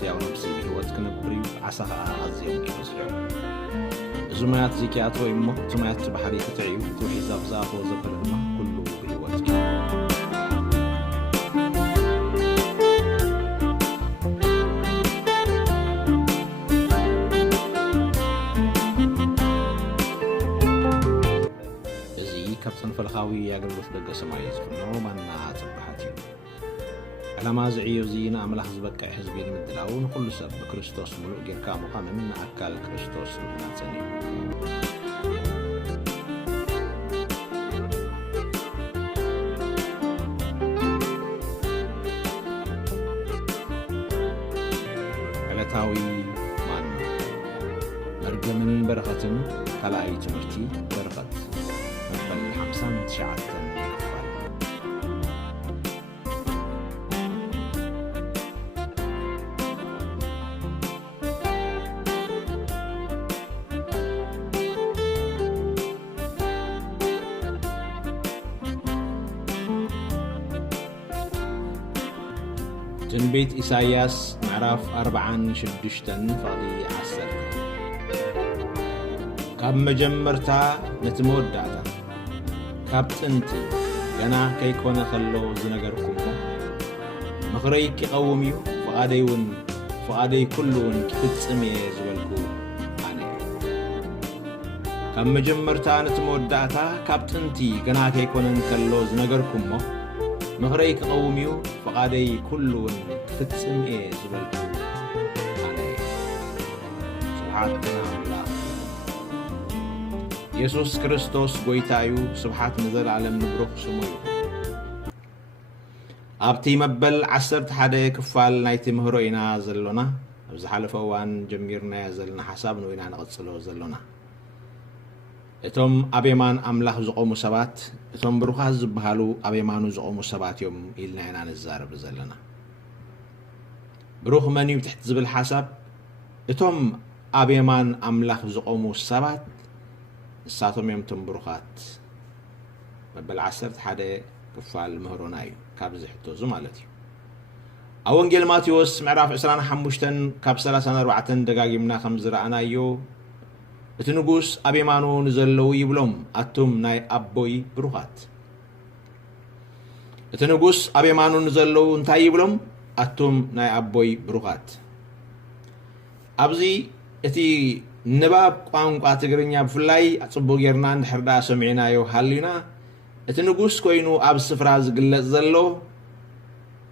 ሕያው ነፍሲ ህይወት ክነብር እዩ ዓሳኻ ኣዝዮም ይመስሉ ዝማያት ዚኪያት ወይ እሞ ዝማያት ባህሪ ክትዕዩ ትውሒዝ ኣብ ዛፎ ዘበለ ድማ ኩሉ ብህይወት እዚ ካብ ጽንፈልኻዊ ኣገልግሎት ደገ ሰማይ ዝፍኖ ማንና ጽባሓት እዩ علما زعيو زينا أملاح زبكة حزبين مدلاون كل سب كريستوس ملوك جركا مقامن من أكال كريستوس ناتني علتاوي مانا مرجمن بركة كلاي تمرتي بركة مقبل 59 تنبيت إساياس معرف 46 فاضي عسر كاب مجمرتا نتمودعتا كاب تنتي جنا كيكون خلو زنقركم مخريك قوميو فقادي كلون كتسمي زولكو أنا كاب مجمرتا نتمودعتا كاب تنتي جنا كيكون خلو زنقركم مغريك قوميو فقادي كلون فتسم زبلكو أنا سبحانه الله يسوس كريستوس قويتايو سبحانه نزل عالم نبروخ سمويو أبتي مبل عسرت حدا كفال نايتي مهروينا زلونا أبزح حلفوان جميرنا زلنا حساب نوينا نغسلو زلونا እቶም አቤማን አምላኽ ዝቆሙ ሰባት እቶም ብሩኻት ዝበሃሉ አቤማኑ ዝቆሙ ሰባት እዮም ኢልና ኢና ንዛረብ ዘለና ብሩኽ መን እዩ ትሕት ዝብል ሓሳብ እቶም አቤማን አምላኽ ዝቆሙ ሰባት ንሳቶም እዮም እቶም ብሩኻት መበል 11 ክፋል ምህሮና እዩ ካብ ዝሕተዙ ማለት እዩ ኣብ ወንጌል ማቴዎስ ምዕራፍ 25 ካብ 34 ደጋጊምና ከም ዝረአናዮ እቲ ንጉስ አቤማኑ ንዘለው ይብሎም አቶም ናይ አቦይ ብሩኻት እቲ ንጉስ አቤማኑ ንዘለው እንታይ ይብሎም አቶም ናይ አቦይ ብሩኻት ኣብዚ እቲ ንባብ ቋንቋ ትግርኛ ብፍላይ ጽቡቕ ጌርና እንድሕርዳ ሰሚዕናዮ ሃሊና እቲ ንጉስ ኮይኑ ኣብ ስፍራ ዝግለጽ ዘሎ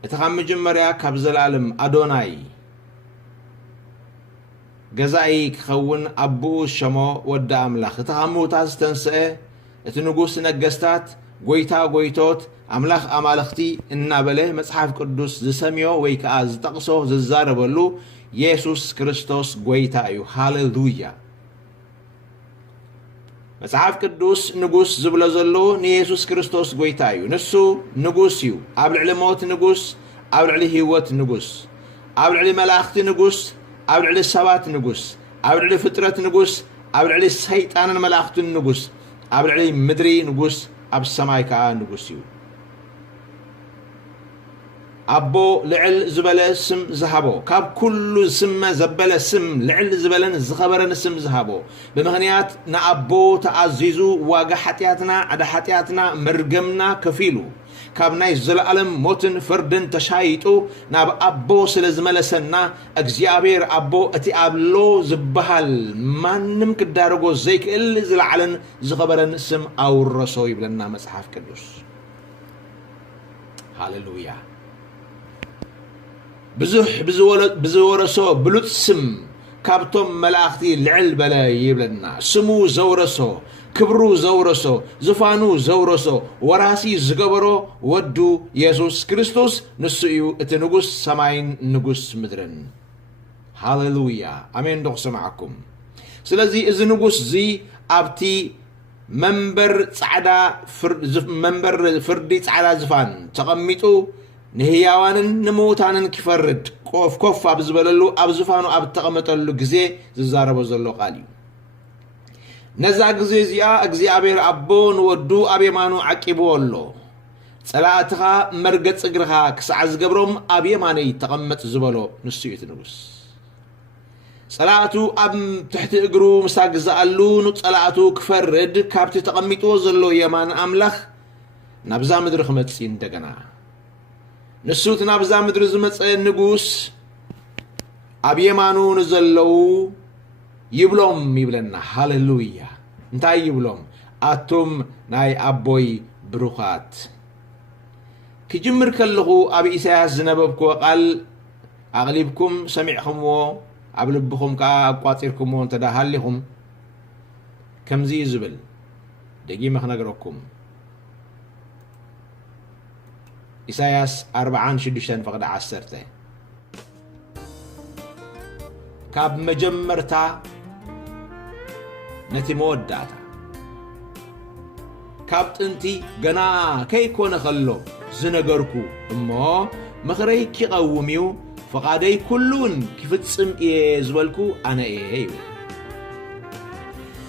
እቲ ካብ መጀመርያ ካብ ዘላለም አዶናይ ገዛኢ ክኸውን አቡኡ ሸሞ ወዳ አምላኽ እቲ ከሙታት ዝተንስአ እቲ ንጉስ ነገስታት ጎይታ ጎይቶት አምላኽ አማልኽቲ እናበለ መጽሓፍ ቅዱስ ዝሰሚዮ ወይ ከዓ ዝጠቕሶ ዝዛረበሉ ኢየሱስ ክርስቶስ ጎይታ እዩ ሃሌሉያ መጽሓፍ ቅዱስ ንጉስ ዝብሎ ዘሎ ንኢየሱስ ክርስቶስ ጎይታ እዩ ንሱ ንጉስ እዩ ኣብ ልዕሊ ሞት ንጉስ ኣብ ልዕሊ ህይወት ንጉስ ኣብ ልዕሊ መላእኽቲ ንጉስ ኣብ ልዕሊ ሰባት ንጉስ ኣብ ልዕሊ ፍጥረት ንጉስ ኣብ ልዕሊ ሰይጣንን መላእኽትን ንጉስ ኣብ ልዕሊ ምድሪ ንጉስ ኣብ ሰማይ ከዓ ንጉስ እዩ አቦ ልዕል ዝበለ ስም ዝሃቦ ካብ ኩሉ ስመ ዘበለ ስም ልዕል ዝበለን ዝኸበረን ስም ዝሃቦ ብምኽንያት ንአቦ ተኣዚዙ ዋጋ ሓጢያትና ዓዳ ሓጢያትና መርገምና ከፊሉ ካብ ናይ ዘለዓለም ሞትን ፍርድን ተሻይጡ ናብ አቦ ስለ ዝመለሰና እግዚአብሔር አቦ እቲ ኣብሎ ዝበሃል ማንም ክዳረጎ ዘይክእል ዝለዓለን ዝኸበረን ስም ኣውረሶ ይብለና መጽሓፍ ቅዱስ ሃሌሉያ ብዝወረሶ ብሉፅ ስም ካብቶም መላእኽቲ ልዕል በለ ይብለና ስሙ ዘውረሶ ክብሩ ዘውረሶ ዝፋኑ ዘውረሶ ወራሲ ዝገበሮ ወዱ ኢየሱስ ክርስቶስ ንሱ እዩ እቲ ንጉስ ሰማይን ንጉስ ምድርን ሃሌሉያ አሜን ዶክሰማዓኩም ስለዚ እዚ ንጉስ እዚ ኣብቲ መንበር ፍርዲ ጻዕዳ ዝፋን ተቐሚጡ ንህያዋንን ንሞታንን ክፈርድ ኮፍ ኣብ ዝበለሉ ኣብ ዝፋኑ ኣብ ተቐመጠሉ ግዜ ዝዛረቦ ዘሎ ቃል እዩ ነዛ ግዜ እዚኣ እግዚአብሔር አቦ ንወዱ ኣብ የማኑ ዓቂብዎ ኣሎ صلاتها مرقت اقرها كسعز قبرهم ابي ماني تقمت زبلو نسيت نقص صلاتو اب تحت اقرو مساق زالو صلاتو كفرد كابتي تقميتو زلو يمان املاخ نابزا مدر خمتسين دغنا نسوت نابزا مدر زمص نغوس اب يمانو نزلو يبلوم يبلنا هاليلويا انتي يبلوم اتوم ناي ابوي بروخات كجمر كلغو ابي اساس زنببكو قال اغلبكم سمعكمو ابلبكم كا قاطيركم تدهالهم كمزي زبل دقي مخنغركم إساياس 46 فقد 10 كاب مجمرتا نتي موداتا كاب انتي غنا كي كون خلو زنغركو امو مخري كي قوميو فقادي كلون كيفتصم يزولكو انا ايه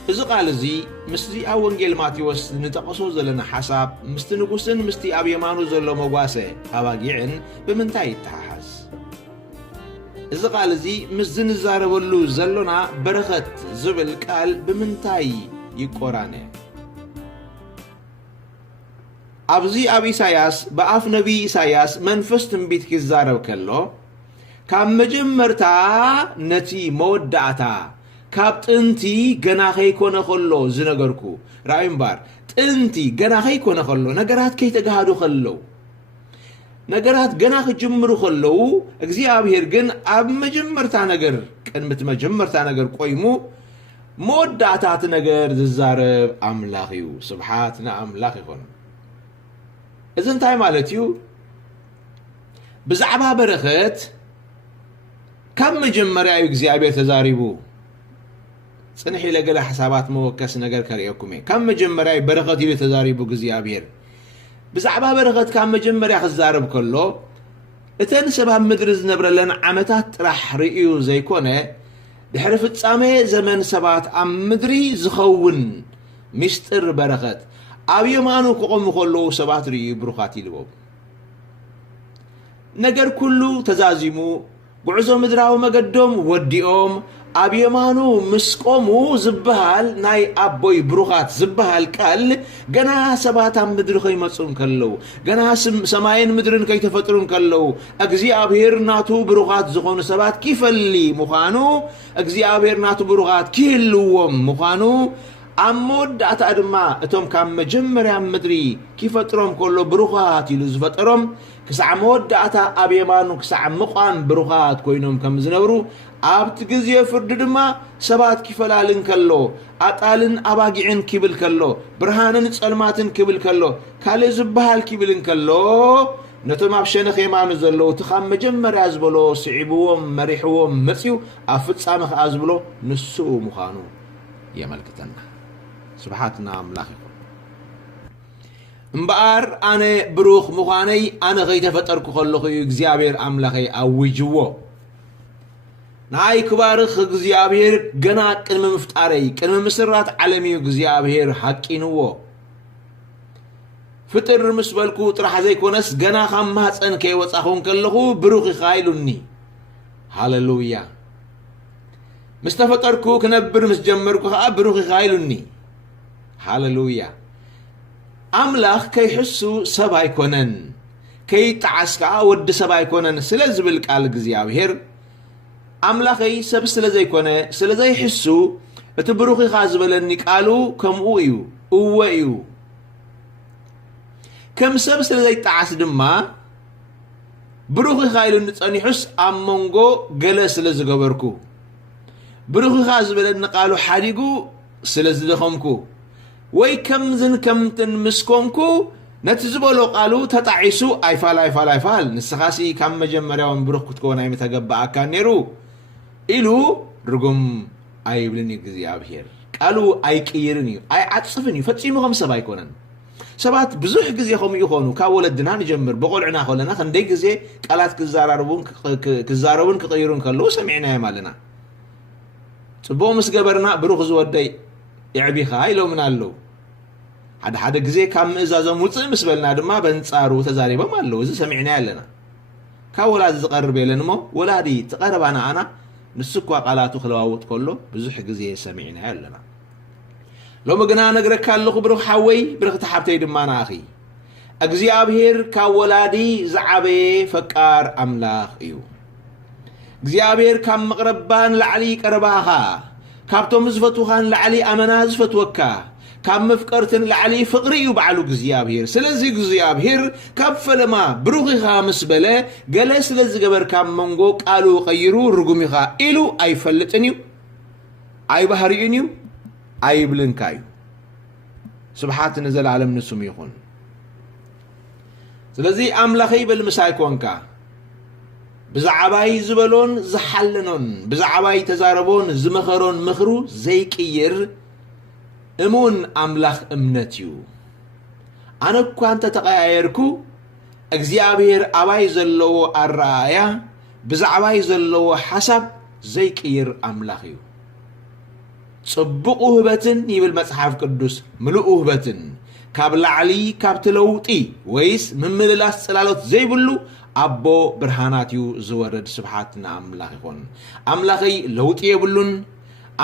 إذا قال زي مستي أونجيل ماتيوس نتقصو زلنا حساب مستنقوسن مستي أبي مانو زلو مقواسي أواقعن بمنتاي التحاحز إذا قال زي مزن الزاربولو زلونا برخت زبل قال بمنتاي يقوراني أبزي أبي إساياس بأف نبي إساياس منفس تنبيت كالزارب كالو كام مجمرتا نتي مودعتا كابت انتي غنا خيكونا خلو زنغركو رايم بار انتي غنا خيكونا خلو نغرات كي تغادو خلو نغرات غنا خجمرو خلو اغزيابير غن اب مجمرتا نغر قدمت مجمرتا نغر قويمو موداتات نغر ززارب املاخيو سبحاتنا املاخ يكون اذن تاي مالتيو بزعبا برخت كم مجمرا اغزيابير تزاريبو صنحي لقلا حسابات موكس نجر كريكم كم مجمري برغت يلي تزاريبو غزيابير بزعبا برغت كم مجمري خزارب كله اتن شباب مدرز نبرلن عمتات راح ريو زي كونه دحرف تصامي زمن سبات ام مدري زخون مستر برغت ابي مانو قوم كله سبات ري بروخاتي لبو نجر كله تزازيمو بعزو مدراو مقدم وديوم ابي مانو مسقومو زبهال ناي ابوي بروخات زبهال قال غنا سبات مدر خيمصون كلو غنا سماين مدرن كي تفطرون كلو اغزيابير ناتو بروخات زخون سبات كيفلي مخانو اغزيابير ناتو بروخات كيلوم مخانو امود اتادما اتوم كام مجمريا مدري كيفطروم كلو بروخات يلو زفطروم كسع مود اتا ابيمانو كسع مقام بروخات كوينوم كم زنبرو ابت غزي فرد دما سبات كيفلالن كلو اطالن اباغيعن كيبل كلو برهانن صلماتن كيبل كلو كالي زبحال كيبلن كلو نتوم ابشنخ يمانو زلو تخام مجمريا زبلو صعيبوم مريحوم مسيو افصامخ ازبلو نسو مخانو يملكتنا سبحاتنا املاخ امبار انا بروخ مخاني انا غي تفطركو خلخو اغزيابير املاخي اوجو ناي كبارخ اغزيابير غنا قلم مفطاري قلم مسرات عالمي اغزيابير حقينو فطر مسبلكو طرح زي كونس غنا خام ماصن كي وصاخون كلخو بروخ خايلوني هاليلويا مستفطركو كنبر مسجمركو بروخ خايلوني هاليلويا املاخ كي حسو سباي كونن كي تعسكا ود سباي كونن سلازبل قال غزيابير املاخي سب سلازي كونه سلازي حسو اتبروخي خازبلني قالو كمو ايو او ايو كم سب سلازي تعس دما بروخي خايلو نصني حس امونغو غلس لزغبركو بروخي خازبلني قالو حديغو سلازدخمكو وي كمزن كمتن مسكونكو نتزبلو قالو تطعيسو ايفال نسخاسي كم مجمرياون بروخ تكون اي متغبا كانيرو إلو رغم ايبلني غزيابير قالو اي قيرني اي عصفني فصيمو خمسه بايكونن سبات بزح غزي خم يخونو كولدنا نجمر بقولعنا خلنا خندي غزي قالات كزاربون كقيرون كلو سمعنا يمالنا صبو مسغبرنا بروخ زودي يعبي خايلو من الله حدا غزي كاب مئزازم وصي مسبلنا دما بنصارو تزاريبم الله زي سمعنا يالنا كاولاد زقرب يلنمو ولادي تقربانا انا نسكو قالاتو خلواوت كله بزح غزي سمعنا يالنا لو مغنا نغرك كالخو برخ حوي برخ تحبتي دمانا اخي እግዚአብሔር ካወላዲ ዝዓበየ ፈቃር አምላኽ እዩ እግዚአብሔር ካብ መቅረባን ላዕሊ ቀረባኻ ካብቶም ዝፈቱኻን ላዕሊ አመና ዝፈትወካ ካብ መፍቀርትን ላዕሊ ፍቅሪ እዩ በዓሉ እግዚአብሔር ስለዚ እግዚአብሔር ካብ ፈለማ ብሩኺኻ መስበለ ገለ ስለዚ ገበርካ መንጎ ቃሉ ቀይሩ ርጉሚኻ ኢሉ አይፈልጥን እዩ አይባህሪን እዩ አይብልንካ እዩ ስብሓት ንዘላለም ንስሙ ይኹን ስለዚ አምላኸይ በልምሳይ ኮንካ ብዛዕባይ ዝበሎን ዝሐልኖን ብዛዕባይ ተዛረቦን ዝመኸሮን ምኽሩ ዘይቅይር እሙን አምላኽ እምነት እዩ አነ እኳ አንተ ተቀያየርኩ እግዚአብሔር አባይ ዘለዎ አራያ ብዛዕባይ ዘለዎ ሐሳብ ዘይቅይር አምላኽ እዩ ጽቡቕ ውህበትን ይብል መጽሐፍ ቅዱስ ምሉእ ውህበትን ካብ ላዕሊ ካብ ትለውጢ ወይስ ምምልላስ ጽላሎት ዘይብሉ አቦ ብርሃናት እዩ ዝወረድ ስብሓትና አምላኽ ይኹን አምላኸይ ለውጢ የብሉን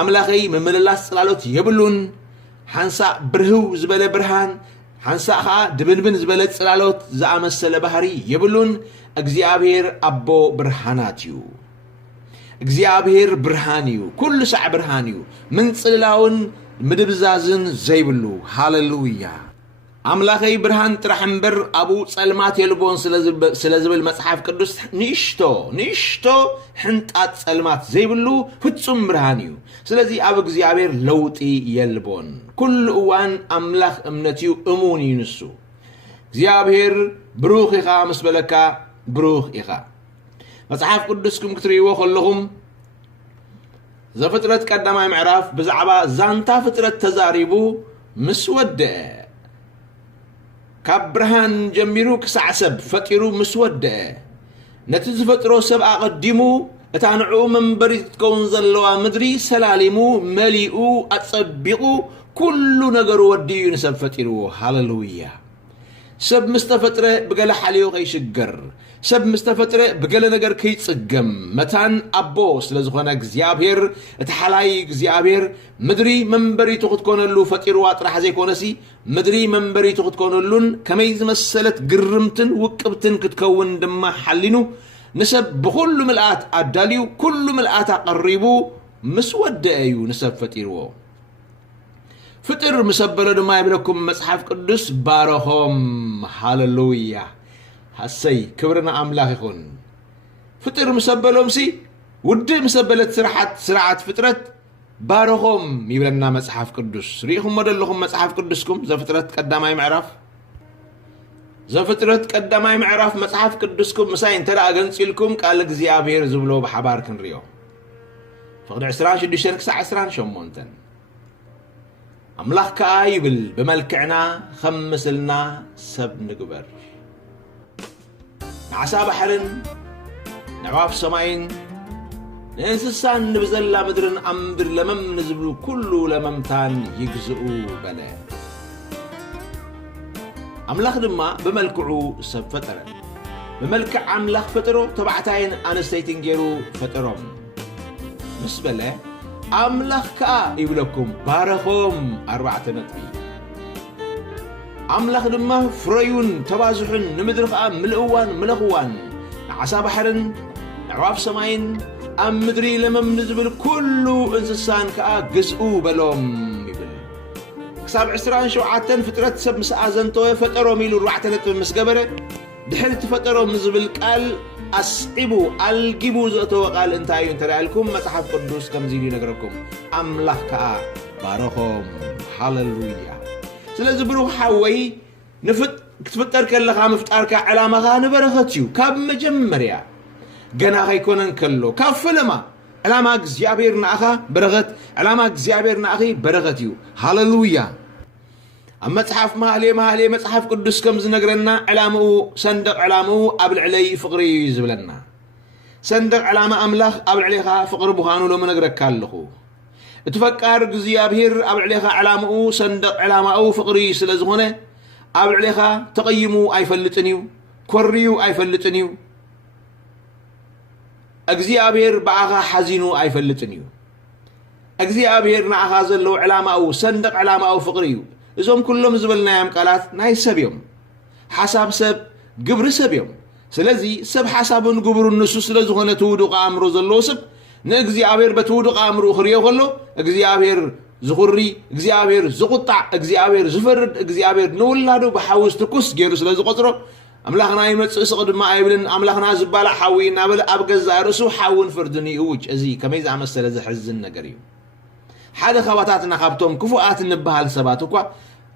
አምላኸይ ምምልላስ ጽላሎት የብሉን ሓንሳ ብርህው ዝበለ ብርሃን ሓንሳ ኸዓ ድብንብን ዝበለ ጽላሎት ዝኣመሰለ ባህሪ የብሉን እግዚአብሔር አቦ ብርሃናት እዩ እግዚአብሔር ብርሃን እዩ ኩሉ ሰዕ ብርሃን እዩ ምን ጽላውን ምድብዛዝን ዘይብሉ ሃሌሉያ አምላኸይ ብርሃን ጥራሕ እምበር አቡ ጸልማት የልቦን ስለዝብል መጽሐፍ ቅዱስ ንእሽቶ ሕንጣት ጸልማት ዘይብሉ ፍጹም ብርሃን እዩ ስለዚ አብ እግዚአብሔር ለውጢ የልቦን ኩሉ እዋን አምላኽ እምነት እዩ እሙን እዩ ንሱ እግዚአብሔር ብሩኽ ኢኻ ምስ በለካ ብሩኽ ኢኻ መጽሐፍ ቅዱስኩም ክትርእይዎ ከለኹም ዘፍጥረት ቀዳማይ ምዕራፍ ብዛዕባ ዛንታ ፍጥረት ተዛሪቡ ምስ ወደአ ካብ ብርሃን ጀሚሩ ክሳዕ ሰብ ፈጢሩ ምስ ወደአ ነቲ ዝፈጥሮ ሰብ ኣቐዲሙ እታ ንዕኡ መንበሪ ትከውን ዘለዋ ምድሪ ሰላሊሙ መሊኡ ኣጸቢቑ ኩሉ ነገሩ ወዲኡ ንሰብ ፈጢርዎ ሃሌሉያ ሰብ ምስተፈጥረ ብገለ ሓልዮ ከይሽገር ሰብ ምስተፈጥረ ብገለ ነገር ከይጽገም መታን አቦ ስለዝኾነ እግዚአብሔር እቲ ሓላይ እግዚአብሔር ምድሪ መንበሪቱ ክትኮነሉ ፈጢርዋ ጥራሕ ዘይኮነሲ ምድሪ መንበሪቱ ክትኮነሉን ከመይ ዝመሰለት ግርምትን ውቅብትን ክትከውን ድማ ሓሊኑ ንሰብ ብኩሉ ምልአት ኣዳልዩ ኩሉ ምልአት ኣቐሪቡ ምስ ወደአ እዩ ንሰብ ፈጢርዎ ፍጥር ምሰበለ ድማ ይብለኩም መጽሐፍ ቅዱስ ባረኾም ሃሌሉያ حسي كبرنا أملاك يكون فطر مسبلهم سي ودي مسبلت سرعات فطرت بارهم يبلنا مصحف قدس ريهم مدلهم مصحف قدسكم زفترت قداماي معرف زفترت قداماي معرف مصحف قدسكم مساين ترى أغنصيلكم قال እግዚአብሔር ዝብሎ بحبار كنريو فقد 20 شدشن كسع 10 شمونتن أملاك كايبل بملكعنا خمسلنا سب نقبر عسى بحرن نعواف سماين ننسسان نبزلا مدرن أمبر لمم نزبلو كله لممتان يجزئو بلا أملاخ دما بملكعو سب فترة بملكع أملاخ فترو تبعتين أنستيتين جيرو فترهم مس بلا أملاخ كا يبلكم بارخهم 4 نطبي أملاخ دما فريون تبازحن نمدرخ ملؤوان ملخوان عسى بحرن عواف سماين أم مدري لمم نزبل كله إنسان كا جزءو بلوم يبل كساب 20 شوعاتن فترة سب مسأزنتو فترو ميلو 4 نطبي مسقبرة دحرت فترو مزبل قال أصعبو الجبو زأتو قال انتايو انترى لكم مصحف قدوس كم زيلي نقرأكم أملاخ كا بارخهم هاللويا ስለዚህ ብሩህ ሓወይ ክትፍጠር ከለኻ ምፍጣርካ ዓላማኻ ንበረኸት እዩ ካብ መጀመርያ ገና ከይኮነን ከሎ ካብ ፍለማ ዓላማ እግዚአብሔር ንኣኻ በረኸት ዓላማ እግዚአብሔር ንኣኺ በረኸት እዩ ሃሌሉያ ኣብ መጽሓፍ መኃልየ መጽሓፍ ቅዱስ ከም ዝነግረና ዓላምኡ ሰንደቕ ዓላምኡ ኣብ ልዕለይ ፍቕሪ እዩ ዝብለና ሰንደቕ ዓላማ ኣምላኽ ኣብ ልዕለይኻ ፍቕሪ ምዃኑ ሎም ነግረካ ኣለኹ اتفكر እግዚአብሔር ኣብ ዕሌኻ ዕላምኡ ሰንደቕ ዕላማኡ ፍቕሪ ስለ ዝኾነ ኣብ ዕሌኻ ተቐይሙ ኣይፈልጥን እዩ ኮርዩ ኣይፈልጥን እዩ እግዚአብሔር በኣኻ ሓዚኑ ኣይፈልጥን እዩ እግዚአብሔር ንዓኻ ዘለዎ ዕላማኡ ሰንደቕ ዕላማኡ ፍቕሪ እዩ እዞም ኩሎም ዝበልናዮም ቃላት ናይ ሰብ እዮም ሓሳብ ሰብ ግብሪ ሰብ እዮም ስለዚ ሰብ ሓሳቡን ግብሩን ንሱ ስለ ዝኾነ ትውዱቕ ኣእምሮ ዘለዎ ሰብ ንእግዚአብሔር በትውዱቕ ኣእምሮ ክሪኦ ከሎ እግዚአብሔር ዝኹሪ እግዚአብሔር ዝቁጣዕ እግዚአብሔር ዝፈርድ እግዚአብሔር ንውላዱ ብሓውስ ትኩስ ገይሩ ስለ ዝቆፅሮ ኣምላኽና ይመፅእ ስቕ ድማ ኣይብልን ኣምላኽና ዝባላዕ ሓዊ እናበለ ኣብ ገዛእ ርእሱ ሓውን ፍርድን ይእውጅ እዚ ከመይ ዝኣመሰለ ዘሕዝን ነገር እዩ ሓደ ኸባታትና ካብቶም ክፉኣት እንበሃል ሰባት እኳ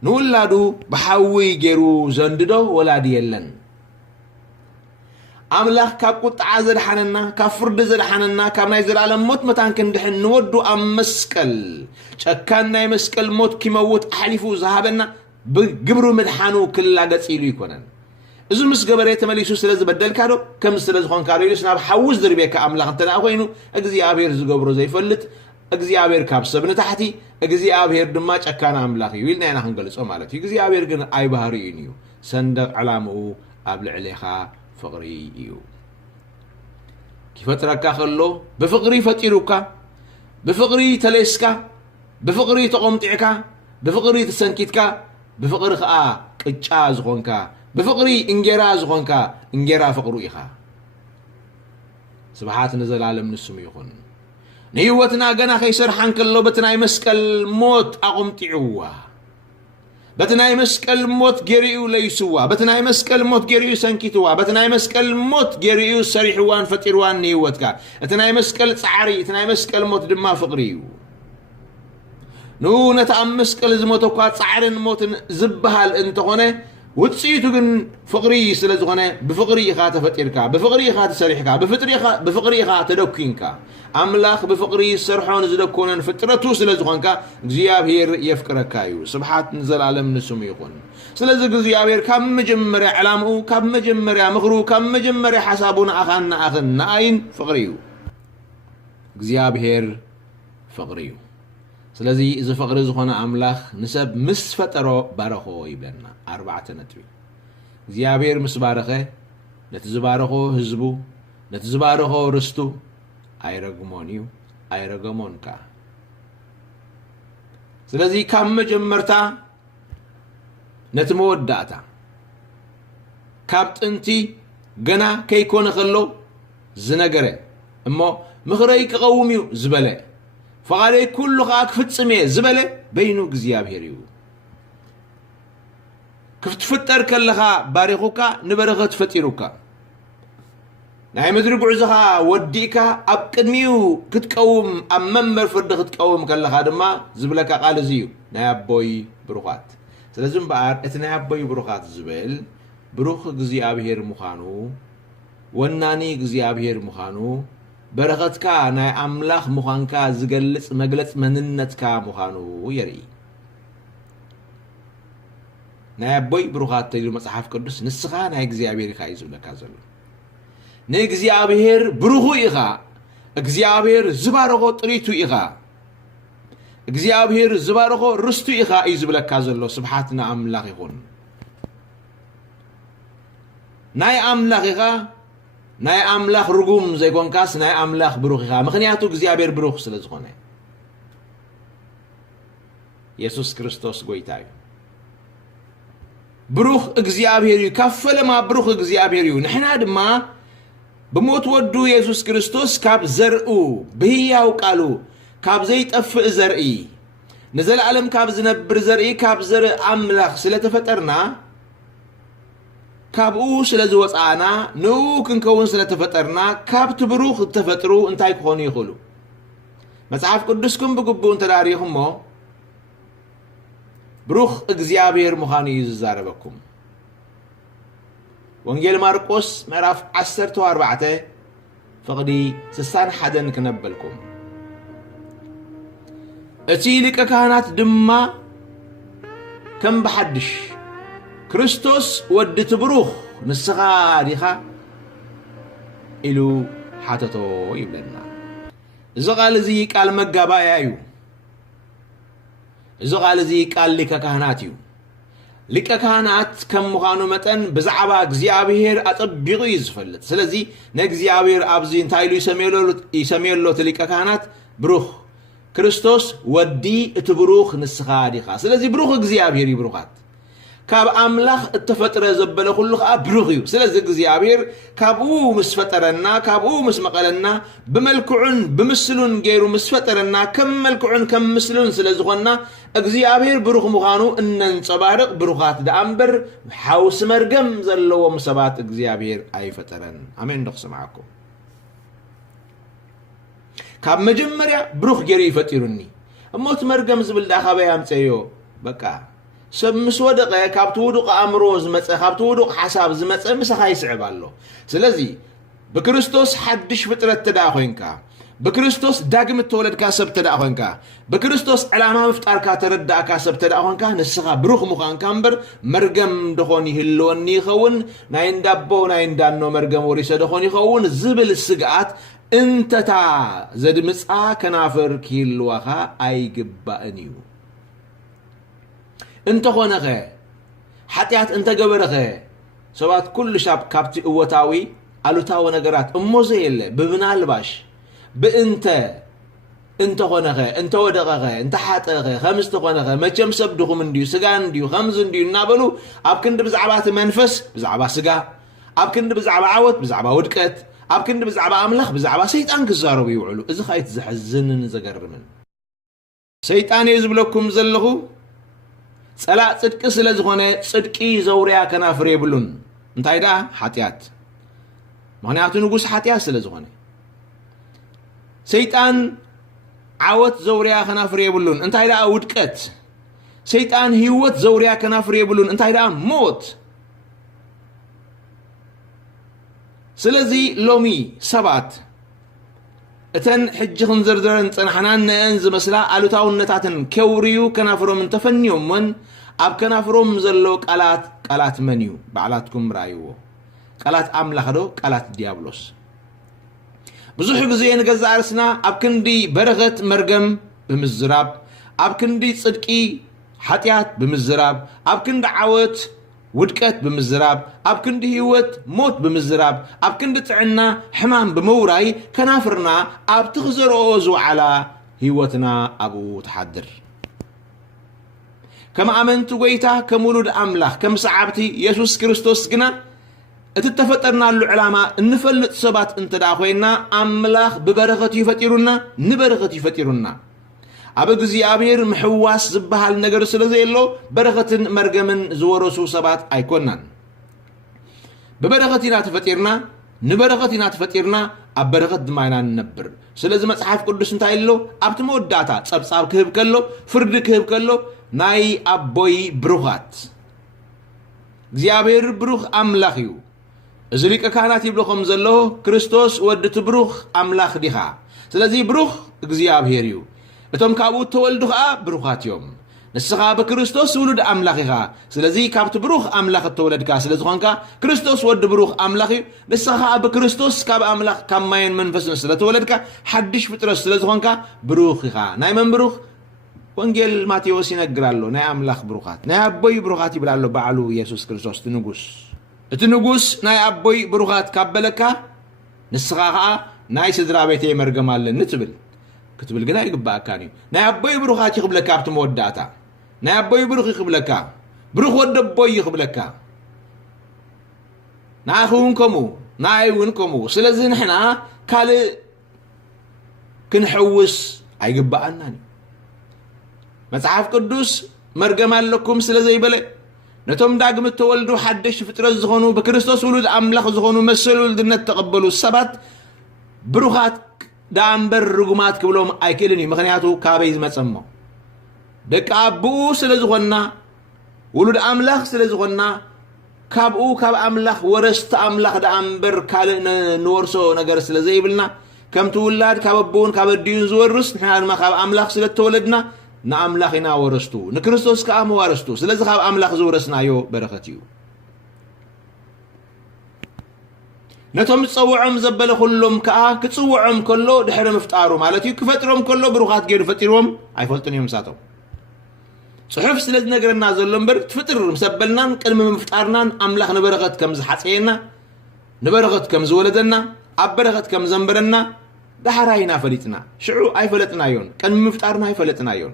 ንውላዱ ብሓዊ ገይሩ ዘንድዶ ወላዲ የለን ኣምላኽ ካብ ቁጣዓ ዘድሓነና ካብ ፍርዲ ዘድሓነና ካብ ናይ ዘለዓለም ሞት መታን ክንድሕን ንወዱ ኣብ መስቀል ጨካን ናይ መስቀል ሞት ኪመውት ኣሕሊፉ ዝሃበና ብግብሩ ምድሓኑ ክላገፅ ኢሉ ይኮነን እዚ ምስ ገበረ ተመሊሱ ስለ ዝበደልካ ዶ ከም ስለ ዝኾንካ ዶ ኢሉስ ናብ ሓውስ ዝርቤካ ኣምላኽ እንተና ኮይኑ እግዚአብሔር ዝገብሮ ዘይፈልጥ እግዚአብሔር ካብ ሰብ ንታሕቲ እግዚአብሔር ድማ ጨካና ኣምላኽ እዩ ኢልና ኢና ክንገልጾ ማለት እዩ እግዚአብሔር ግን ኣይባህሪኡን እዩ ሰንደቕ ዕላምኡ ኣብ ልዕሌኻ ፍቕሪ እዩ ክፈጥረካ ከሎ ብፍቕሪ ፈጢሩካ ብፍቕሪ ተለስካ ብፍቕሪ ተቆምጢዕካ ብፍቕሪ ተሰንኪትካ ብፍቕሪ ከዓ ቅጫ ዝኾንካ ብፍቕሪ እንጌራ ዝኾንካ እንጌራ ፍቕሩ ኢኻ ስብሓት ንዘላለም ንስሙ ይኹን ንህይወትና ገና ከይሰርሓን ከሎ በቲ ናይ መስቀል ሞት ኣቆምጢዕዋ በቲ ናይ መስቀል ሞት ገሪኡ ለይስዋ በቲ ናይ መስቀል ሞት ገሪኡ ሰንኪትዋ በቲ ናይ መስቀል ሞት ገሪኡ ሰሪሕዋን ፈጢርዋን ንህይወትካ እቲ ናይ መስቀል ፃዕሪ እቲ ናይ መስቀል ሞት ድማ ፍቕሪ እዩ ንኡ ነቲ ኣብ መስቀል ዝሞተ እኳ ፃዕርን ሞትን ዝበሃል እንተኾነ ውፅኢቱ ግን ፍቕሪ ስለ ዝኾነ ብፍቕሪ ኢኻ ተፈጢርካ ብፍቕሪ ኢኻ ተሰሪሕካ ብፍቕሪ ኢኻ ተደኩንካ ኣምላኽ ብፍቕሪ ዝሰርሖን ዝደኮነን ፍጥረቱ ስለ ዝኾንካ እግዚአብሔር የፍቅረካ እዩ ስብሓት ንዘላለም ንስሙ ይኹን ስለዚ እግዚአብሔር ካብ መጀመርያ ዕላምኡ ካብ መጀመርያ ምኽሩ ካብ መጀመርያ ሓሳቡ ንኣኻን ንኣኽን ንኣይን ፍቕሪ እዩ እግዚአብሔር ፍቕሪ እዩ ስለዚ እዚ ፍቕሪ ዝኾነ ኣምላኽ ንሰብ ምስ ፈጠሮ ባረኾ ይብለና 4 ነጥቢ እግዚአብሔር ምስ ባረኸ ነቲ ዝባረኾ ህዝቡ ነቲ ዝባረኾ ርስቱ ኣይረግሞን እዩ ኣይረገሞንካ ስለዚ ካብ መጀመርታ ነቲ መወዳእታ ካብ ጥንቲ ገና ከይኮነ ከሎ ዝነገረ እሞ ምኽረይ ክቐውም እዩ ዝበለ فقالي كل خاك فتسمي زبله بينو እግዚአብሔር እዩ كفتفتر كلها باريخوكا نبرغت فتيروكا ናይ ምድሪ ጉዕዝኻ ወዲካ ኣብ ቅድሚው ክትቀውም ኣብ መንበር ፍርዲ ክትቀውም ከለኻ ድማ ዝብለካ ቃል እዚ እዩ ናይ ኣቦይ ብሩኻት ስለዚ እምበኣር እቲ ናይ ኣቦይ ብሩኻት ዝብል ብሩኽ እግዚአብሔር ምዃኑ ወናኒ እግዚአብሔር ምዃኑ በረኸትካ ናይ ኣምላኽ ምዃንካ ዝገልጽ መግለጽ መንነትካ ምዃኑ የርኢ ናይ ኣቦይ ብሩኻት ተይሉ መጽሓፍ ቅዱስ ንስኻ ናይ እግዚአብሔር ኢኻ እዩ ዝብለካ ዘሎ ንእግዚአብሔር ብሩኹ ኢኻ እግዚአብሔር ዝባረኾ ጥሪቱ ኢኻ እግዚአብሔር ዝባረኾ ርስቱ ኢኻ እዩ ዝብለካ ዘሎ ስብሓት ንኣምላኽ ይኹን ናይ ኣምላኽ ኢኻ ናይ ኣምላኽ ርጉም ዘይኮንካስ ናይ ኣምላኽ ብሩኽ ኢኻ ምክንያቱ እግዚአብሔር ብሩኽ ስለ ዝኾነ ኢየሱስ ክርስቶስ ጎይታ እዩ ብሩኽ እግዚአብሔር እዩ ካብ ፈለማ ብሩኽ እግዚአብሔር እዩ ንሕና ድማ بموت ودو يسوع كريستوس كاب زرعو بهياو قالو كاب زي طفئ زرعي نزل عالم كاب زنبر زرعي كاب زرع املاخ سلتفطرنا كابو سلازوصانا نو كنكون سلتفطرنا كاب تبروخ تفطرو انتاي كونو يخلو مصحف قدسكم بغبو انتداريهمو بروخ እግዚአብሔር مخاني يزاربكم ወንጌል ማርቆስ ምዕራፍ 14 ፍቕዲ 61 ክነበልኩም እቲ ሊቀ ካህናት ድማ ከም በሐድሽ ክርስቶስ ወዲ ትብሩኽ ንስኻ ዲኻ ኢሉ ሓተቶ ይብለና እዚ ቃል እዚ ቃል መጋባእያ እዩ إذا قال زي قال لك كهناتيو لك كهنات كم مخانو متن بزعبا እግዚአብሔር አጥብቆ ይዝፈልጥ ስለዚህ ነግዚአብሔር አብዚን ታይሉ ይሰሜሎ ተሊቀ ካህናት ብሩኽ ክርስቶስ ወዲ እትብሩኽ ንስኻ ዲኻ ስለዚህ ብሩኽ እግዚአብሔር ይብሩኻት ካብ አምላኽ እተፈጥረ ዘበለ ሁሉ ብሩኽ እዩ ስለዚህ እግዚአብሔር ካብኡ መስፈጠረና ካብኡ መስመቀለና በመልክዑን በምስሉን ገይሩ መስፈጠረና ከም መልክዑን ከም ምስሉን ስለዝኾና እግዚአብሔር ብሩኽ ምዃኑ እንንጸባርቕ ብሩኻት ደአምበር ሓውስ መርገም ዘለዎም ሰባት እግዚአብሔር አይፈጠረን አሜን ደኽስማዓኩም ካብ መጀመሪያ ብሩኽ ገይሩ ይፈጢሩኒ እሞት መርገም ዝብል ዳኻበይ አምፀዮ በቃ سمس ودق كابت ودق أمروز مت كابت ودق حساب زمت مسخ يسعب الله سلزي بكريستوس حدش فترة تداخوينكا بكريستوس داقم التولد كاسب تداخوينكا بكريستوس علامة مفتار كاتردا كاسب تداخوينكا نسخة بروخ مخان كامبر مرقم دخوني هلوني خون ناين دابو ناين دانو مرقم وريسا دخوني خون زبل السقات انت تا زد مسعى كنافر كيلوخا اي قبأنيو انت خونغه حتيات انت قبرغه سوات كل شاب كابتي قوتاوي አሉታው ነገራት እሞዘ የለ በብናልባሽ በእንተ انت خونغه انت ወደغه انت ሓጠغه خمست خونغه መቸም ሰብድኹም እንዲዩ ስጋ እንዲዩ خمز እንዲዩ እናበሉ ኣብ ክንድ ብዛዕባት መንፈስ ብዛዕባ ስጋ ኣብ ክንድ ብዛዕባ ዓወት ብዛዕባ ውድቀት ኣብ ክንድ ብዛዕባ አምላኽ ብዛዕባ ሰይጣን ክዛረቡ ይውዕሉ እዚ ኻይት ዝሕዝንን ዘገርምን ሰይጣን ይዝብለኩም ዘለኹ صلاة صدق سلازخونه صدقي زوريا كنافر يبلون انتاي دا حاتيات معناتو نغوس حاتيات سلازخونه سيطان عوت زوريا كنافر يبلون انتاي دا ودقت سيطان هيوت زوريا كنافر يبلون انتاي دا موت سلازي لومي سبات اتن حج خنزردرن صنحنان ننز مسلا الوتاونتاتن كوريو كنافروم تفنيوم من اب كنافروم زلو قالات منيو بعلاتكم رايو قالات املاخدو قالات ديابلوس بزح غزي نغزا ارسنا اب كندي برغت مرغم بمزراب اب كندي صدقي حطيات بمزراب اب كند عوت ودقت بمزراب اب كند هيوت موت بمزراب اب كند طعنا حمام بموراي كنافرنا اب تخزروز على هيوتنا ابو تحدر كما امنت ويتا كمولود املاح كم صعبتي يسوع كريستوس كنا اتتفطرنا العلامه نفلط سبات انت داخوينا املاح ببركه يفطيرنا نبركه يفطيرنا أبو እግዚአብሔር محواس زبحال ነገር ስለዘየለው በረከትን መርገምን ዝወረሱ ሰባት አይኮናን በበረከቲና ተፈጢርና ንበረከቲና ተፈጢርና አበረከት ድማይና ነበር ስለዚህ መጽሐፍ ቅዱስ እንታይሎ አብት መወዳታ ጸብጻብ ክህብ ከሎ ፍርድ ክህብ ከሎ ናይ አቦይ ብሩኻት እግዚአብሔር ብሩኽ አምላኽ እዩ እዚ ሊቀ ካህናት ይብለኩም ዘሎ ክርስቶስ ወድት ብሩኽ አምላኽ ዲኻ ስለዚህ ብሩኽ እግዚአብሔር እዩ እቶም ካብኡ ተወልዱ ብሩኻትዮም ንስኻ በክርስቶስ ውሉድ አምላኽ ኢኻ ስለዚህ ካብቲ ብሩኽ አምላኽ ተወለድካ ስለዝኾንካ ክርስቶስ ወድ ብሩኽ አምላኽ እዩ ንስኻ በክርስቶስ ካብ አምላኽ ካብ ማይን መንፈስን ስለተወለድካ ሓድሽ ፍጥረት ስለዝኾንካ ብሩኽ ኢኻ ናይ መን ብሩኽ ወንጌል ማቴዎስ ይነግራሎ ናይ አምላኽ ብሩኻት ናይ አቦይ ብሩኻት ይብላሎ በዓሉ ኢየሱስ ክርስቶስ ትንጉስ እቲ ንጉስ ናይ አቦይ ብሩኻት ካበለካ ንስኻ ናይ ስድራ ቤተይ መርገማለን ንትብል كتب الجنا يقبأ كاني نابوي بروخات يقبلك أبت موداتا نابوي بروخ يقبلك بروخ ود بوي يقبلك ناخون كمو نايون كمو سلازين حنا كال كنحوس يقبأ أناني متعاف قدوس مرجما لكم سلازي بلي نتوم داقم التولدو حدش فترة زغنو بكريستوس ولود أملاخ زغنو مسلو لدنا تقبلوا السبت بروخات دامبر رغمات كبلوم ايكلني مخنياتو كابيز مصمو دك ابو سلازغنا ولود املاح سلازغنا كابو كاب املاح ورست املاح دامبر كال نورسو نغير سلازيبلنا كم تولاد كاببون كابدين زورس نحن ما كاب املاح سلتولدنا نا املاحنا ورستو نكريستوس كام ورستو سلاز كاب املاح زورسنا يو بركتيو نتوم تصوعهم زبل كلهم كتصوعهم كله دحر مفتارو مالتي كفترهم كله بروخات غير فتيرهم ايفلطن يمساتو صحف سلز نجرنا زلمبر تفطر مسبلنا قدم مفطارنا أملاخ نبرغت كم زحصينا نبرغت كم زولدنا أبرغت كم زنبرنا دحراينا فلتنا شعو أي فلتنا يون قدم مفطارنا أي فلتنا يون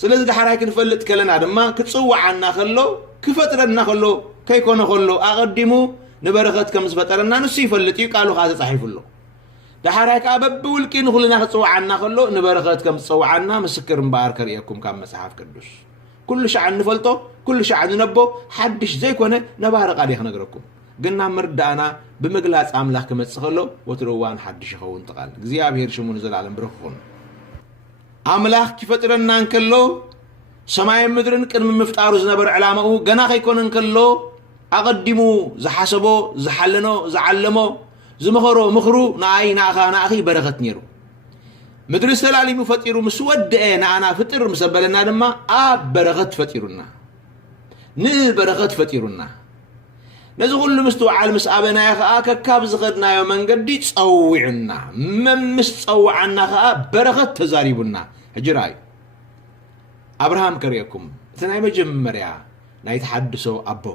سلز دحراي كنفلت كلنا دما كتصوع عنا خلو كفطرنا خلو كيكون خلو أقدمو نبرغت كم زفطرنا نسي فلتي قالوا هذا صحيح له دحراي كأبب ولكن خلنا كتصوع عنا خلو نبرغت كم تصوع عنا مسكر مبارك ريكم كم مسحاف قدوس كل شيء نفلطه كل شيء ننبه حدش زي كونه نبارق عليه نقرأكم قلنا مردانا بمقلاص أملاك كمتصخلو وتروان حدش يخون تقال እግዚአብሔር ሽሙ ዘላለም ብሩክ ይሁን أملاك كفترنا نكلو سماي مدرن قدم مفطارو زنبر علامه ገና ከይኮነን ከሎ أقدمو زحسبو زحلنو زعلمو زمخرو مخرو ناي ناخي بركت نيرو مدر السلالي مفطيرو مسود انا فطر مسبلنا دما بركت فطيرونا بركت فطيرونا نزو كل مستوى على مسابنا يا ككاب زخدنا يوم منقدي تصوعنا ممس تصوعنا بركت تزاريبنا هجراي ابراهام كريكم ثناي مجمريا ناي تحدثوا ابو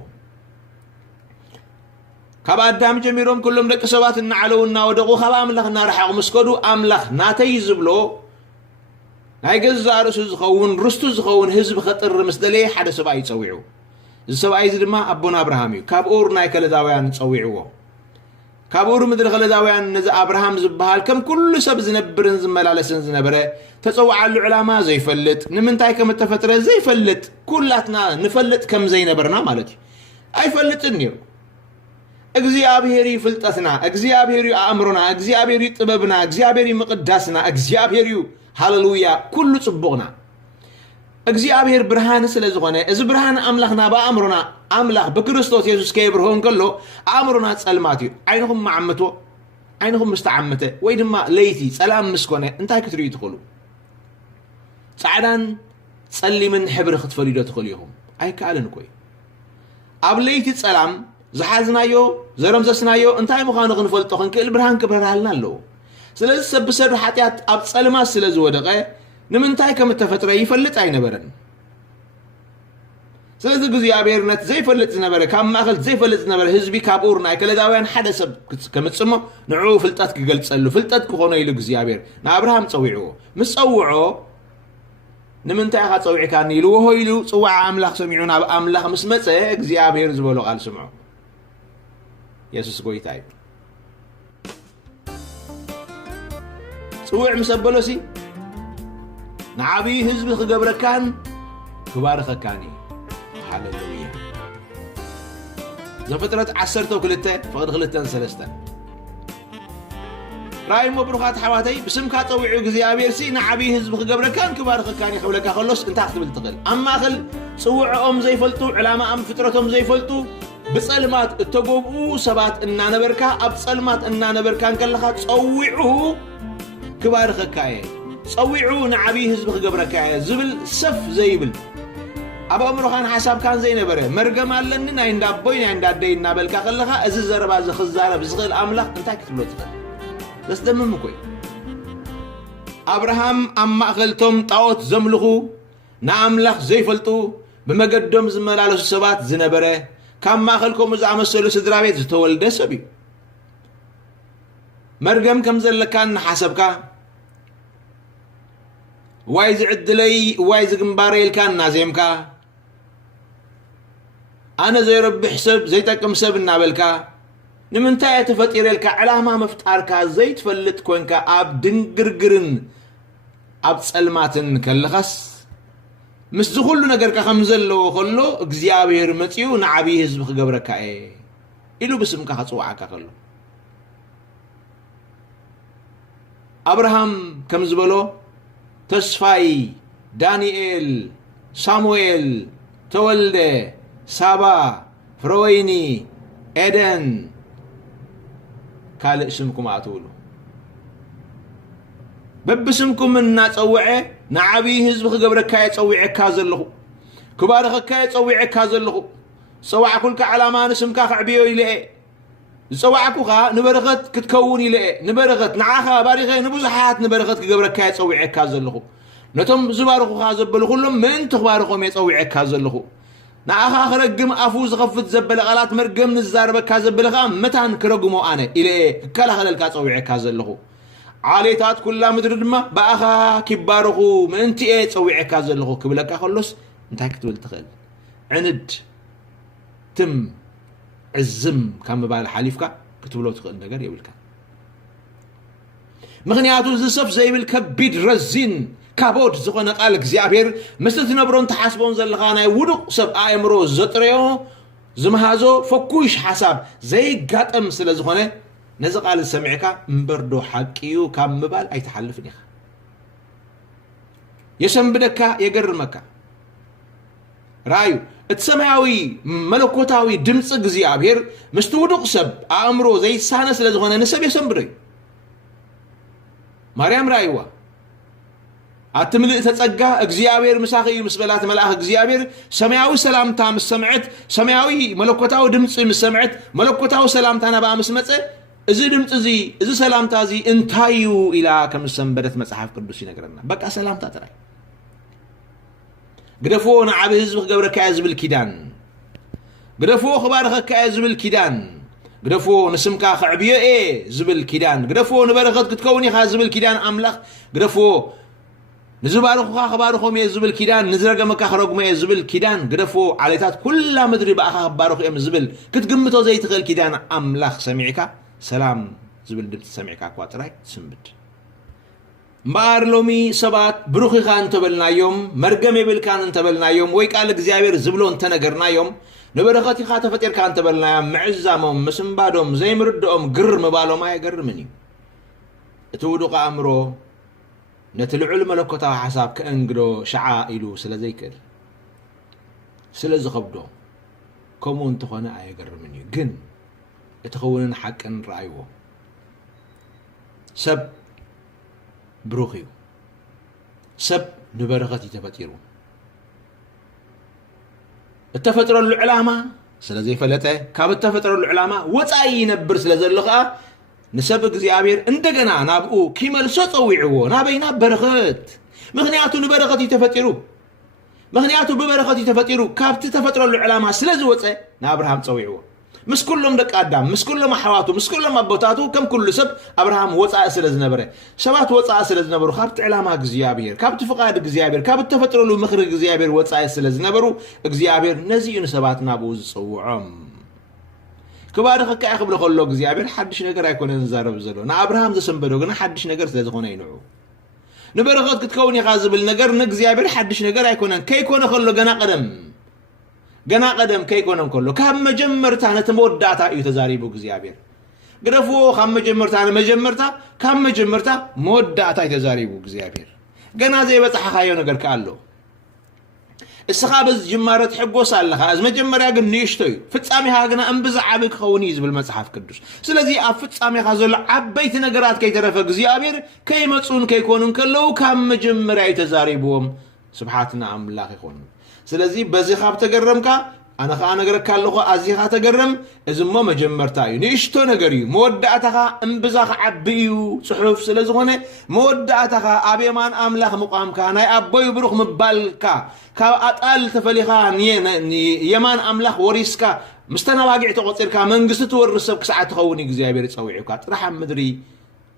كاب ادم جميروم كلهم دق سبات نعلونا ودقو خبا املاخنا رحق مسكدو املاخ ناتي زبلو ناي غزا رسو زخون رستو زخون حزب خطر مسدلي حدا سبا يصويعو السبا يزدما ابونا ابراهام كاب اور ناي كلداويان صويعو كاب اور مدر كلداويان نز ابراهام زبحال كم كل سب زنبرن زملالسن زنبره تصوعلو علامه زي فلت نمنتاي كم تفطر زي فلت كلاتنا نفلت كم زي نبرنا مالتي اي فلتنيو እግዚአብሔሪ ፍልጠትና እግዚአብሔሪ አእምሮና እግዚአብሔሪ ጥበብና እግዚአብሔሪ መቅዳስና እግዚአብሔሪ ሃሌሉያ ኩሉ ጽቡቅና እግዚአብሔር ብርሃን ስለዝኾነ እዚ ብርሃን አምላኽና በአእምሮና አምላኽ በክርስቶስ ኢየሱስ ከይብርሆን ከሎ አእምሮና ጸልማት እዩ ዓይንኹም ማዓመቶ ዓይንኹም ምስተዓመተ ወይ ድማ ለይቲ ጸላም ምስኮነ እንታይ ክትርእዩ ትኽእሉ ጻዕዳን ጸሊምን ሕብሪ ክትፈልዩ ትኽእሉ ኢኹም ኣይከኣልን ኮይ ኣብ ለይቲ ጸላም زحزنايو زرمزسنايو انتاي مخانو خنفلطو خنكل برهان كبرالنا لو سلاز سبسد حاتيات اب صلما سلاز ودقه نمنتاي كم تفطر يفلط اي نبرن سلاز እግዚአብሔርነት ዘይፈልጥ ነበረ ካብ ማእኸል ዘይፈልጥ ነበረ ህዝቢ ካብ ኡር ናይ ከለዳውያን ሓደ ሰብ ከምጽሞ ንዑ ፍልጣት ክገልጸሉ ፍልጣት ክኾነ ኢሉ እግዚአብሔር ንአብርሃም ጸዊዑ ምጸውዖ نمنتاي خا ጸዊዕካኒ ኢሉ ወሆይሉ ጽዋዕ አምላኽ ሰሚዑና አምላኽ ምስመጸ እግዚአብሔር ዝበሎ ቃል ስምዑ يسوس قويتاي صوع مسبلوسي نعبي حزب خجبركان كبارخكاني هاللويا زفترة عسرته كلته فقد خلتن سلسته راي مبروخات حواتي بسمك طويعو እግዚአብሔር سي نعبي حزب خجبركان كبارخكاني خولك خلص انت اخذ بالتقل اما خل صوعهم زي فلتو علامه ام فطرتهم زي فلتو بصلمات التقوبو سبات إننا نبركا أبصلمات إننا نبركا كلها تصوعه كبار خكاية تصوعه نعبي حزب خجبركاية زبل سف زيبل أبا أمرخان حساب كان زي نبره مرقم علننا عند أبوين عند أدين نابلكا كلها أزز زربا زخزارة بزغل أملاخ انتا كتبلو تخل بس دمم كوي أبراهام أما أخلتم طاوت زملخو نعملاخ زي فلتو بمقدم زملالو سبات زنبره كم ما خلكم إذا عمسلوا سدرا بيت تولد سبي مرقم كم زل كان حسبك وايز عد لي وايز قنباري كان نازمك أنا زي رب حسب زي تكم سب النابلك نمنتاي تفطير لك علامة مفتارك زي تفلت كونك أب دنقرقرن أب سلماتن كالخس مس زخلو نجر كخمزلو خلو እግዚአብሔር መጽዩ ንዓቢ ህዝብ ክገብረካ ኢሉ በስምካ ጽዋዓካ ከሎ አብርሃም ከምዝበሎ ተስፋይ ዳንኤል ሳሙኤል ተወልደ ሳባ ፍሮወይኒ ኤደን ካልእ ስምኩም አትውሉ ببسمكم من نصوعه نعبي حزب خجبرك يصوعك كازلخو كبارك يصوعك كازلخو صوع كلك علامه نسمك خعبيو يلئ صوعكو خا نبرغت كتكون يلئ نبرغت نعاخا باريخ نبزحات نبرغت خجبرك يصوعك كازلخو نتم زبارخو خازبل كلهم من تخباركم يصويعك كازلخو ناخا خرجم افوز خفت زبل قالات مرجم نزاربك كازبلخا متان كرجمو انا الى كلا خلل كصويعك كازلخو عليتات كلها مدر دما باخا كبارخو من انت ايه تصويعك كازلخو كبلك خلص انت كتبل تخل عند تم عزم كم بال حليفك كتبلو تخل ነገር يبلك مغنياتو زسف زي بالكبيد رزين كابود زخنا قال እግዚአብሔር መስለት ነብሮን ተሐስቦን ዘለኻናይ ውዱቅ ሰብ አእምሮ ዘጥረዮ ዝመሃዞ ፈኩሽ ሐሳብ ዘይጋጠም ስለዝኾነ ነዚ ቃል ሰምዕካ እንበርዶ ሐቂዩ ካብ ምባል አይተሐልፍን ኢኻ የሰንብደካ የገርመካ ራዩ እትሰማያዊ መለኮታዊ ድምጽ እግዚአብሔር ምስቲ ውዱቅ ሰብ አእምሮ ዘይሳነ ስለዝኾነ ንሰብ የሰንብደዩ ማርያም ራይዋ አትምልእ ተጸጋ እግዚአብሔር ምሳኺ ምስበላት መልአክ እግዚአብሔር ሰማያዊ ሰላምታ መስመዕት ሰማያዊ መለኮታዊ ድምጽ መስመዕት መለኮታዊ ሰላምታ ነባ መስመጽ እዚ ድምጽ እዚ እዚ ሰላምታ እዚ እንታዩ ኢላ ከምሰንበደት መጽሐፍ ቅዱስ ይነግረና በቃ ሰላምታ ጥራይ ግደፎ ንዓብ ህዝብ ክገብረካ ዝብል ኪዳን ግደፎ ክባርኸካ ዝብል ኪዳን ግደፎ ንስምካ ክዕብየ ዝብል ኪዳን ግደፎ ንበረኸት ክትከውን ኢኻ ዝብል ኪዳን አምላኽ ግደፎ ንዝባርኹኻ ክባርኾም ዝብል ኪዳን ንዝረገመካ ክረግሞ ዝብል ኪዳን ግደፎ ዓለታት ኩላ ምድሪ ባእኻ ክባርኹ እዮም ዝብል ክትግምቶ ዘይትኽእል ኪዳን አምላኽ ሰሚዕካ ሰላም ዝብል ድምፂ ሰሚዕካ እኳ ጥራይ ትስንብድ እምበኣር ሎሚ ሰባት ብሩኽ ኢኻ እንተበልናዮም መርገም የብልካን እንተበልናዮም ወይ ቃል እግዚአብሔር ዝብሎ እንተነገርናዮም ንበረኸት ኢኻ ተፈጢርካ እንተበልናዮም ምዕዛሞም ምስምባዶም ዘይምርድኦም ግር ምባሎም ኣይገርምን እዩ እቲ ውዱቕ አእምሮ ነቲ ልዑል መለኮታዊ ሓሳብ ከእንግዶ ሸዓ ኢሉ ስለዘይክእል ስለዝኸብዶ ከምኡ እንተኾነ ኣይገርምን እዩ ግን እቲ ኸውንን ሓቅን ረኣይዎ ሰብ ብሩኽ እዩ ሰብ ንበረኸት እዩ ተፈጢሩ እተፈጥረሉ ዕላማ ስለዘይፈለጠ ካብ እተፈጥረሉ ዕላማ ወፃኢ ይነብር ስለዘሎ ከዓ نسب እግዚአብሔር እንደገና ናብኡ ኪመልሶ ጸዊዕዎ ናበይና በረኸት ምክንያቱ ንበረኸት ይተፈጢሩ ምክንያቱ በበረኸት ይተፈጢሩ ካብቲ ተፈጥረሉ ዕላማ ስለዝወፀ ናብርሃም ጸዊዕዎ ምስ ኩሎም ደቂ አዳም ምስ ኩሎም አሕዋቱ ምስ ኩሎም አቦታቱ ከም ኩሉ ሰብ አብርሃም ወፃእ ስለዝነበረ ሰባት ወፃእ ስለዝነበሩ ካብቲ ዕላማ እግዚአብሔር ካብቲ ፍቃድ እግዚአብሔር ካብቲ ተፈጥረሉ ምኽሪ እግዚአብሔር ወፃእ ስለዝነበሩ እግዚአብሔር ነዚኡ ንሰባት ናብኡ ዝጸውዖም كبار خكا يخبل خلو እግዚአብሔር حدش ነገር አይኮነን ዛረብ ዘሎ ንአብርሃም ዘሰንበዶ ግን حدش ነገር ስለዝኾነ ይንዑ ንበረኸት ክትከውን ኢኻ ዝብል ነገር ንእግዚአብሔር حدش ነገር አይኮነን ከይኮነ خلو ገና ቀደም ከይኮነም ከሎ ካብ መጀመርታ ነተመወዳታ እዩ ተዛሪቡ እግዚአብሔር ግደፎ ካብ መጀመርታ ካብ መጀመርታ መወዳታ እዩ ተዛሪቡ እግዚአብሔር ገና ዘይበጽሐኻዮ ነገር ካሎ السخابز جمارة حقوس الله از مجمرة جن نيشتوي فتسامي هاجنا انبزع عبك خونيز بالمصحف قدوس سلازي فتسامي خازل عبيت نجرات كي ترفق زيابير كي متصون كي يكونون كلو كم مجمرة يتزاربهم سبحانه الله يكون سلازي بزي خاب تجرمك أنا خا نجرك كله أزي خا تجرم إذا ما مجمرتاي نيشتو نجري مودعتها انبزع عبيو صحف سلازونه مودعتها أبي مان أملاخ مقام كان أبوي بروح مبالكا كأطال تفليخان يمان أملاخ وريسكا مستنا واقع تقصير كمان قصة ورسبك ساعات خوني እግዚአብሔር ጸውዒካ ጥራሕ ምድሪ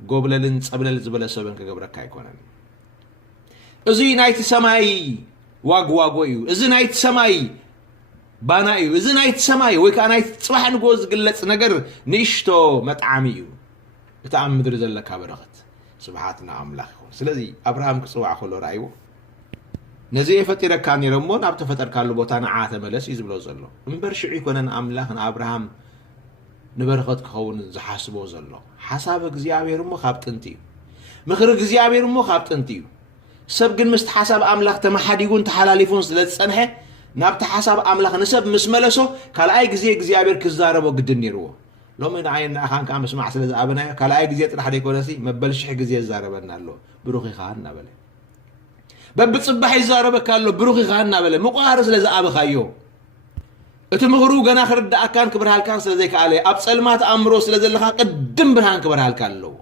ጎብለልን ጸብለል ዝበለ ሰበን ከገብረካ ይኮነን እዚ ናይቲ ሰማይ ዋግዋጎ እዩ እዚ ናይቲ ሰማይ ባና እዩ እዚ ናይቲ ሰማይ ወይ ከዓ ናይቲ ጽባሕ ንጎዝ ግለጽ ነገር ንሽቶ መጣዓሚ እዩ እቲ ኣብ ምድሪ ዘለካ በረኸት ስብሓትና ኣምላኽ ይኹን ስለዚ አብርሃም ክጽዋዕ ከሎ ራእይዎ ነዚ የፈጢረካ ነይሮሞ ናብ ተፈጠርካሉ ቦታ ንዓ ተመለስ እዩ ዝብሎ ዘሎ እምበር ሽዑ ይኮነን አምላኽ ንአብርሃም ንበረኸት ክኸውን ዝሓስቦ ዘሎ ሓሳብ እግዚአብሔር እሞ ካብ ጥንቲ እዩ ምኽሪ እግዚአብሔር እሞ ካብ ጥንቲ እዩ ሰብ ግን ምስቲ ሓሳብ አምላኽ ተመሓዲጉን ተሓላሊፉን ስለዝጸንሐ ናብቲ ሓሳብ አምላኽ ንሰብ ምስ መለሶ ካልኣይ ግዜ እግዚአብሔር ክዛረቦ ግድን ነይርዎ ሎሚ ንዓይን ንኣኻን ከዓ ምስማዕ ስለዝኣበናዮ ካልኣይ ግዜ ጥራሕ ደይኮነሲ መበል ሽሕ ግዜ ይዛረበና ኣሎ ብሩኽ ኢኻ እናበለ በብጽባሕ ይዛረበካ ኣሎ ብሩኽ ኢኻ እናበለ ምቋር ስለዝኣበኻዮ እቲ ምኽሩ ገና ክርዳእካን ክብርሃልካን ስለዘይከኣለ ኣብ ጸልማት ኣእምሮ ስለዘለኻ ቅድም ብርሃን ክብርሃልካ ኣለዎ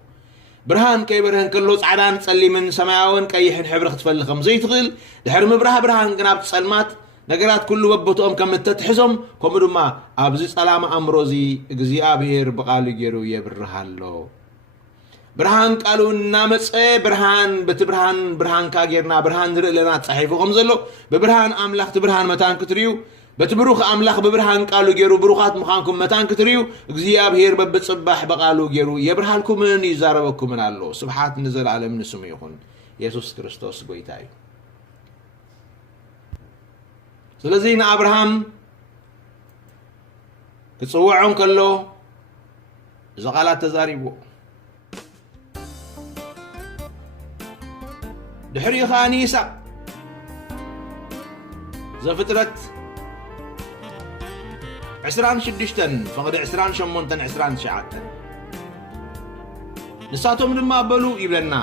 برهان كي برهان كله صعدان تصليمن سماوين كيحن حبر ختفلخم زي تغل دحر مبرها برهان جناب تصلمات ነገራት ኩሉ በቦቶም ከም ተትሕዞም ከምኡ ድማ ኣብዚ ሰላም ኣምሮዚ እግዚአብሔር በቃሉ ገይሩ የብርሃሎ ብርሃን ቃሉ እናመፀ ብርሃን በትብርሃን ብርሃን ካጌርና ብርሃን ዝርእለና ጻሒፉ ከም ዘሎ በብርሃን አምላኽ ትብርሃን መታን ክትሪዩ በትብሩኽ አምላኽ በብርሃን ቃሉ ገይሩ ብሩኻት ምኻንኩም መታን ክትሪዩ እግዚአብሔር በብጽባሕ በቃሉ ገይሩ የብርሃልኩምን ይዛረበኩምን ኣሎ ስብሓት ንዘላለም ንስሙ ይኹን ኢየሱስ ክርስቶስ ጎይታ እዩ ስለዚህ አብርሃም ክጽውዖን ከሎ ዘቃላት ተዛሪቦ ድሕሪ ኻኒ ይስሐቅ ዘፍጥረት 26 فقد 28 29 ንሳቶም ድማ በሉ ይብለና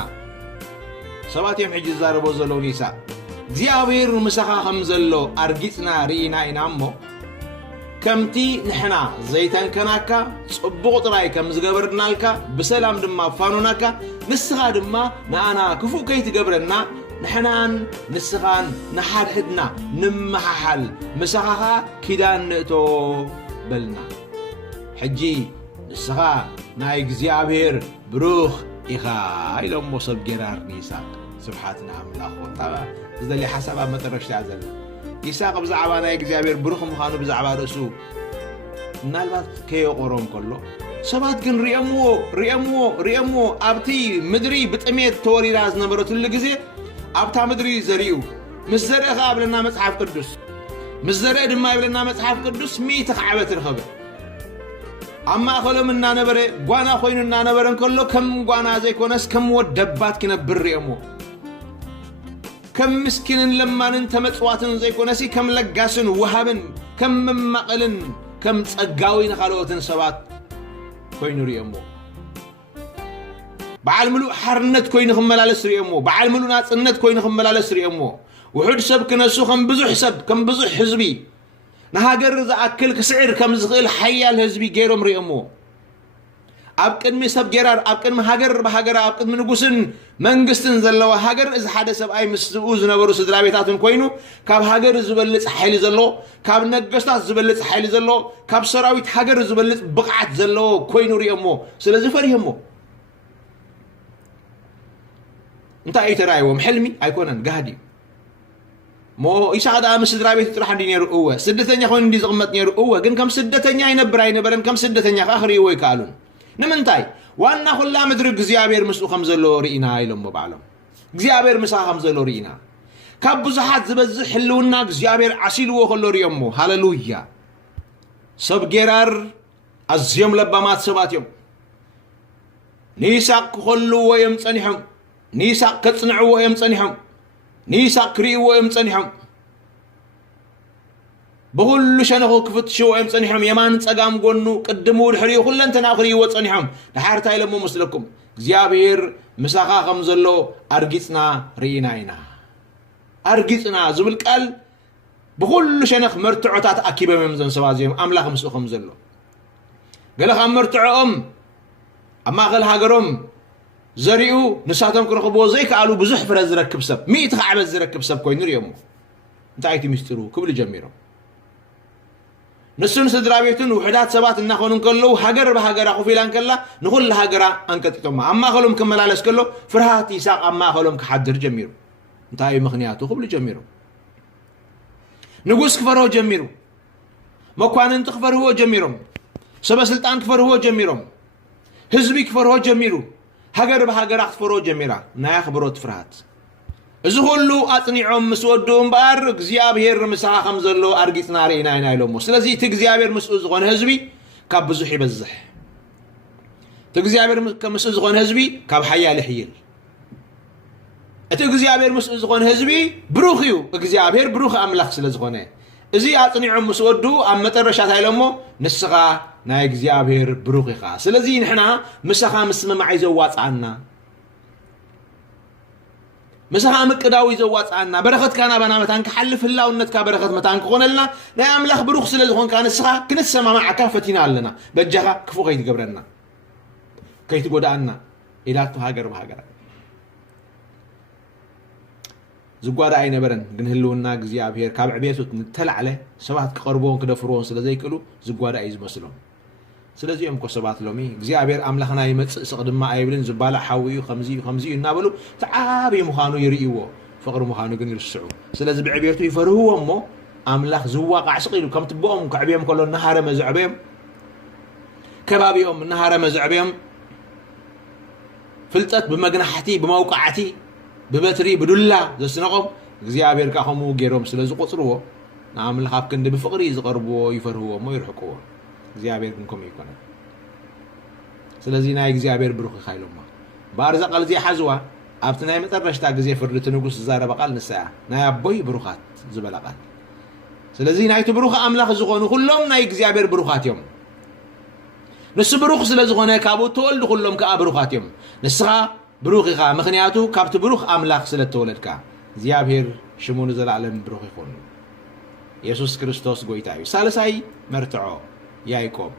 ሰባት እዮም ሕጂ ዛረቦ ዘለው ይስሐቅ እግዚአብሔር مسخا خمزلو ارغيصنا رينا اينامو كمتي نحنا زيتن كناكا صبق طراي كمزغبرنالكا بسلام دما فانوناكا نسخا دما نانا كفو كيت غبرنا نحنان نسخان نحد حدنا نمححل مسخا كيدان نتو بلنا حجي نسخا ناي እግዚአብሔር بروخ إخا إلى مصب جرار نيساق سبحاتنا أملاخ وطبعا إذا اللي حسب ما ترشت عزل يساق بزعبانا እግዚአብሔር بروخ مخانو بزعبا رسو نالبات كيو قروم كله سبات كن ريامو أبتي مدري بتأميت توري راز نبرو تلو جزي أبتا مدري زريو مزرع قابلنا مصحف قدس مزرع دما قابلنا مصحف قدس ميت خعبة الخبر أما خلو منا نبره قوانا خويننا نبرن كله كم قوانا زي كونس كم ودبات كنا بريامو كم مسكين لما انت مصواتن زي كونسي كم لقاسن وهابن كم مقلن كم تصقاوين خلوتن سبات كوين ريامو بعال ملو حرنت كوين خملالس ريامو بعال ملو ناصنت كوين خملالس ريامو وحد سب كنسو كم بزح سب كم بزح حزبي نهاجر زأكل كسعر كم زغيل حيال حزبي غيرهم ريامو أبكن مسب جرار أبكن هاجر بهاجر أبكن منقوسن منقستن زلوا هاجر إذا حدث بأي مسؤول نبرو سدرابيتاتن كوينو كاب هاجر زبلت حيل زلوا كاب نقشات زبلت حيل زلوا كاب سراويت هاجر زبلت بقعت زلوا كوينو ريامو سلازم فريهمو أنت أي ترايوم حلمي أيكونن قهدي مو يساعد أمس درابيت تروح عندي نيرو قوة سدتني خون دي زغمت نيرو قوة جن كم سدتني ينبرن كم سدتني آخري ويكالون نمنتاي وانا خلا مدرك እግዚአብሔር مسو خمزلو رينا يلم بعلم እግዚአብሔር مسا خمزلو رينا كاب بزحات زبزح حلونا እግዚአብሔር عسيلو خلو ريمو هاللويا سب جرار ازيم لبامات سبات يوم نيساق خلو ويم صنيحم نيساق كصنعو ويم صنيحم نيساق كريو ويم صنيحم بقول شنو كفت شو أم صنيحهم يمان تسقام قنو قدموا الحريو كلن تناخري وصنيحهم لحارت هاي لمو مسلكم እግዚአብሔር مساقا خمزلو أرجيتنا ريناينا أرجيتنا زبل قال بقول شنخ مرتعوتات أكيبة ممزن سوازيهم أملاخ مسو خمزلو قال خم مرتعوهم أما قال هاجرهم زريو نساتهم كرخبو زيك قالوا بزح فرز ركب سب 100 خعبز ركب سب كوين ريمو انت عايتي مسترو كبل جميرو نسون سدرابيتن وحدات سبات ناخونن كلو هاجر بهاجر اخو فيلان كلا نقول هاجرا انكتتما اما خلهم كملالس كلو فرهات يساق اما خلهم كحدر جميرو انتاي مخنياتو قبل جميرو نقوس كفر هو جميرو مكوان تخفر هو جميرو سبا سلطان كفر هو جميرو حزبي كفر هو جميرو هاجر بهاجر اخفر هو جميرا نا يخبروت فرهات إذا هلو أطنيعهم مسودهم بار እግዚአብሔር مساها خمزلو أرجيتنا رينا يلومو سلازي تግዚአብሔር مسؤول زغون هزبي كاب بزح يبزح تግዚአብሔር كمسؤول زغون هزبي كاب حيال حيل تግዚአብሔር مسؤول زغون هزبي بروخيو እግዚአብሔር بروخ أملاخ سلازغونه إذا أطنيعهم مسودو أم مترشات يلومو نسخا نا እግዚአብሔር بروخ يخا سلازي نحنا مسخا مسمع يزواص عنا مسها مقداوي زواص عنا بركت كان بنا متان كحلف الله ونتك بركت متان كونلنا لا املاح بروخ سلازخون كان سخا كنسما مع كافتينا لنا بجها كفو كيت جبرنا كيت غدانا إلاتو هاجر بهاجر زقودا أي نبرن جن هلونا جزياب هير كابع بيتو نتلع عليه سبات كقربون كده فروون سلزي كلو زقودا أي زمسلهم سلزي أم كسبات لومي جزياب هير أملاخنا يمت سقدم ما أيبلن زبالة حوي خمزي نابلو تعابي مخانو يريوه فقر مخانو جن يرسعو سلزي بعبيتو يفرهو أمو أملاخ زواق عشقيلو كم تبقوم كعبيهم كلو نهار مزعبيهم كبابيهم نهار مزعبيهم فلتت بمجنحتي بموقعتي ببتري بدولا زسنقم እግዚአብሔር ካኸሙ ገይሮም ስለዚ ቆጽርዎ ናምልኽ ኣብ ክንዲ ብፍቕሪ ዝቐርብዎ ይፈርህዎ ሞ ይርሕቅዎ እግዚአብሔር ክንከም ይኮነ ስለዚ ናይ እግዚአብሔር ብሩኽ ይኻይሎማ ባርዛ ቃል እዚ ሓዝዋ ኣብቲ ናይ መጨረሽታ ግዜ ፍርድቲ ንጉስ ዝዛረበ ቃል ንስያ ናይ ኣቦይ ብሩኻት ዝበላ ቃል ስለዚ ናይቲ ብሩኽ ኣምላኽ ዝኾኑ ኩሎም ናይ እግዚአብሔር ብሩኻት እዮም ንሱ ብሩኽ ስለ ዝኾነ ካብኡ ተወልዱ ኩሎም ከዓ ብሩኻት እዮም ንስኻ ብሩኽ ኢኻ ምኽንያቱ ካብቲ ብሩኽ ኣምላኽ ስለ ተወለድካ እግዚአብሔር ሽሙ ንዘላለም ብሩኽ ይኹን ኢየሱስ ክርስቶስ ጎይታ እዩ ሳልሳይ መርትዖ ያዕቆብ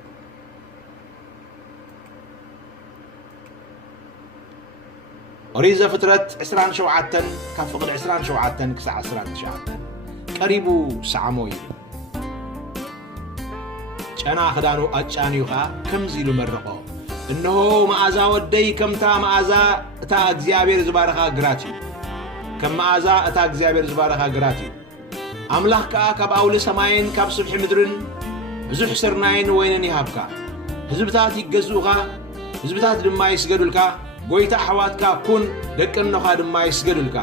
ኦሪት ዘፍጥረት 27 ካብ ፍቕዲ 27 ክሳብ 19 ቀሪቡ ሰዓሞ እዩ ጨና ክዳኑ ኣጫንዩ ኸዓ ከምዚ ኢሉ መረቖ እነሆ መዓዛ ወደይ ከምታ መዓዛ እታ እግዚአብሔር ዝባረኻ ግራት እዩ ከም መዓዛ እታ እግዚአብሔር ዝባረኻ ግራት እዩ ኣምላኽ ከዓ ካብ ኣውሊ ሰማይን ካብ ስብሒ ምድርን ብዙሕ ስርናይን ወይንን ይሃብካ ህዝብታት ይገዝኡኻ ህዝብታት ድማ ይስገዱልካ ጎይታ ኣሕዋትካ ኩን ደቅኖኻ ድማ ይስገዱልካ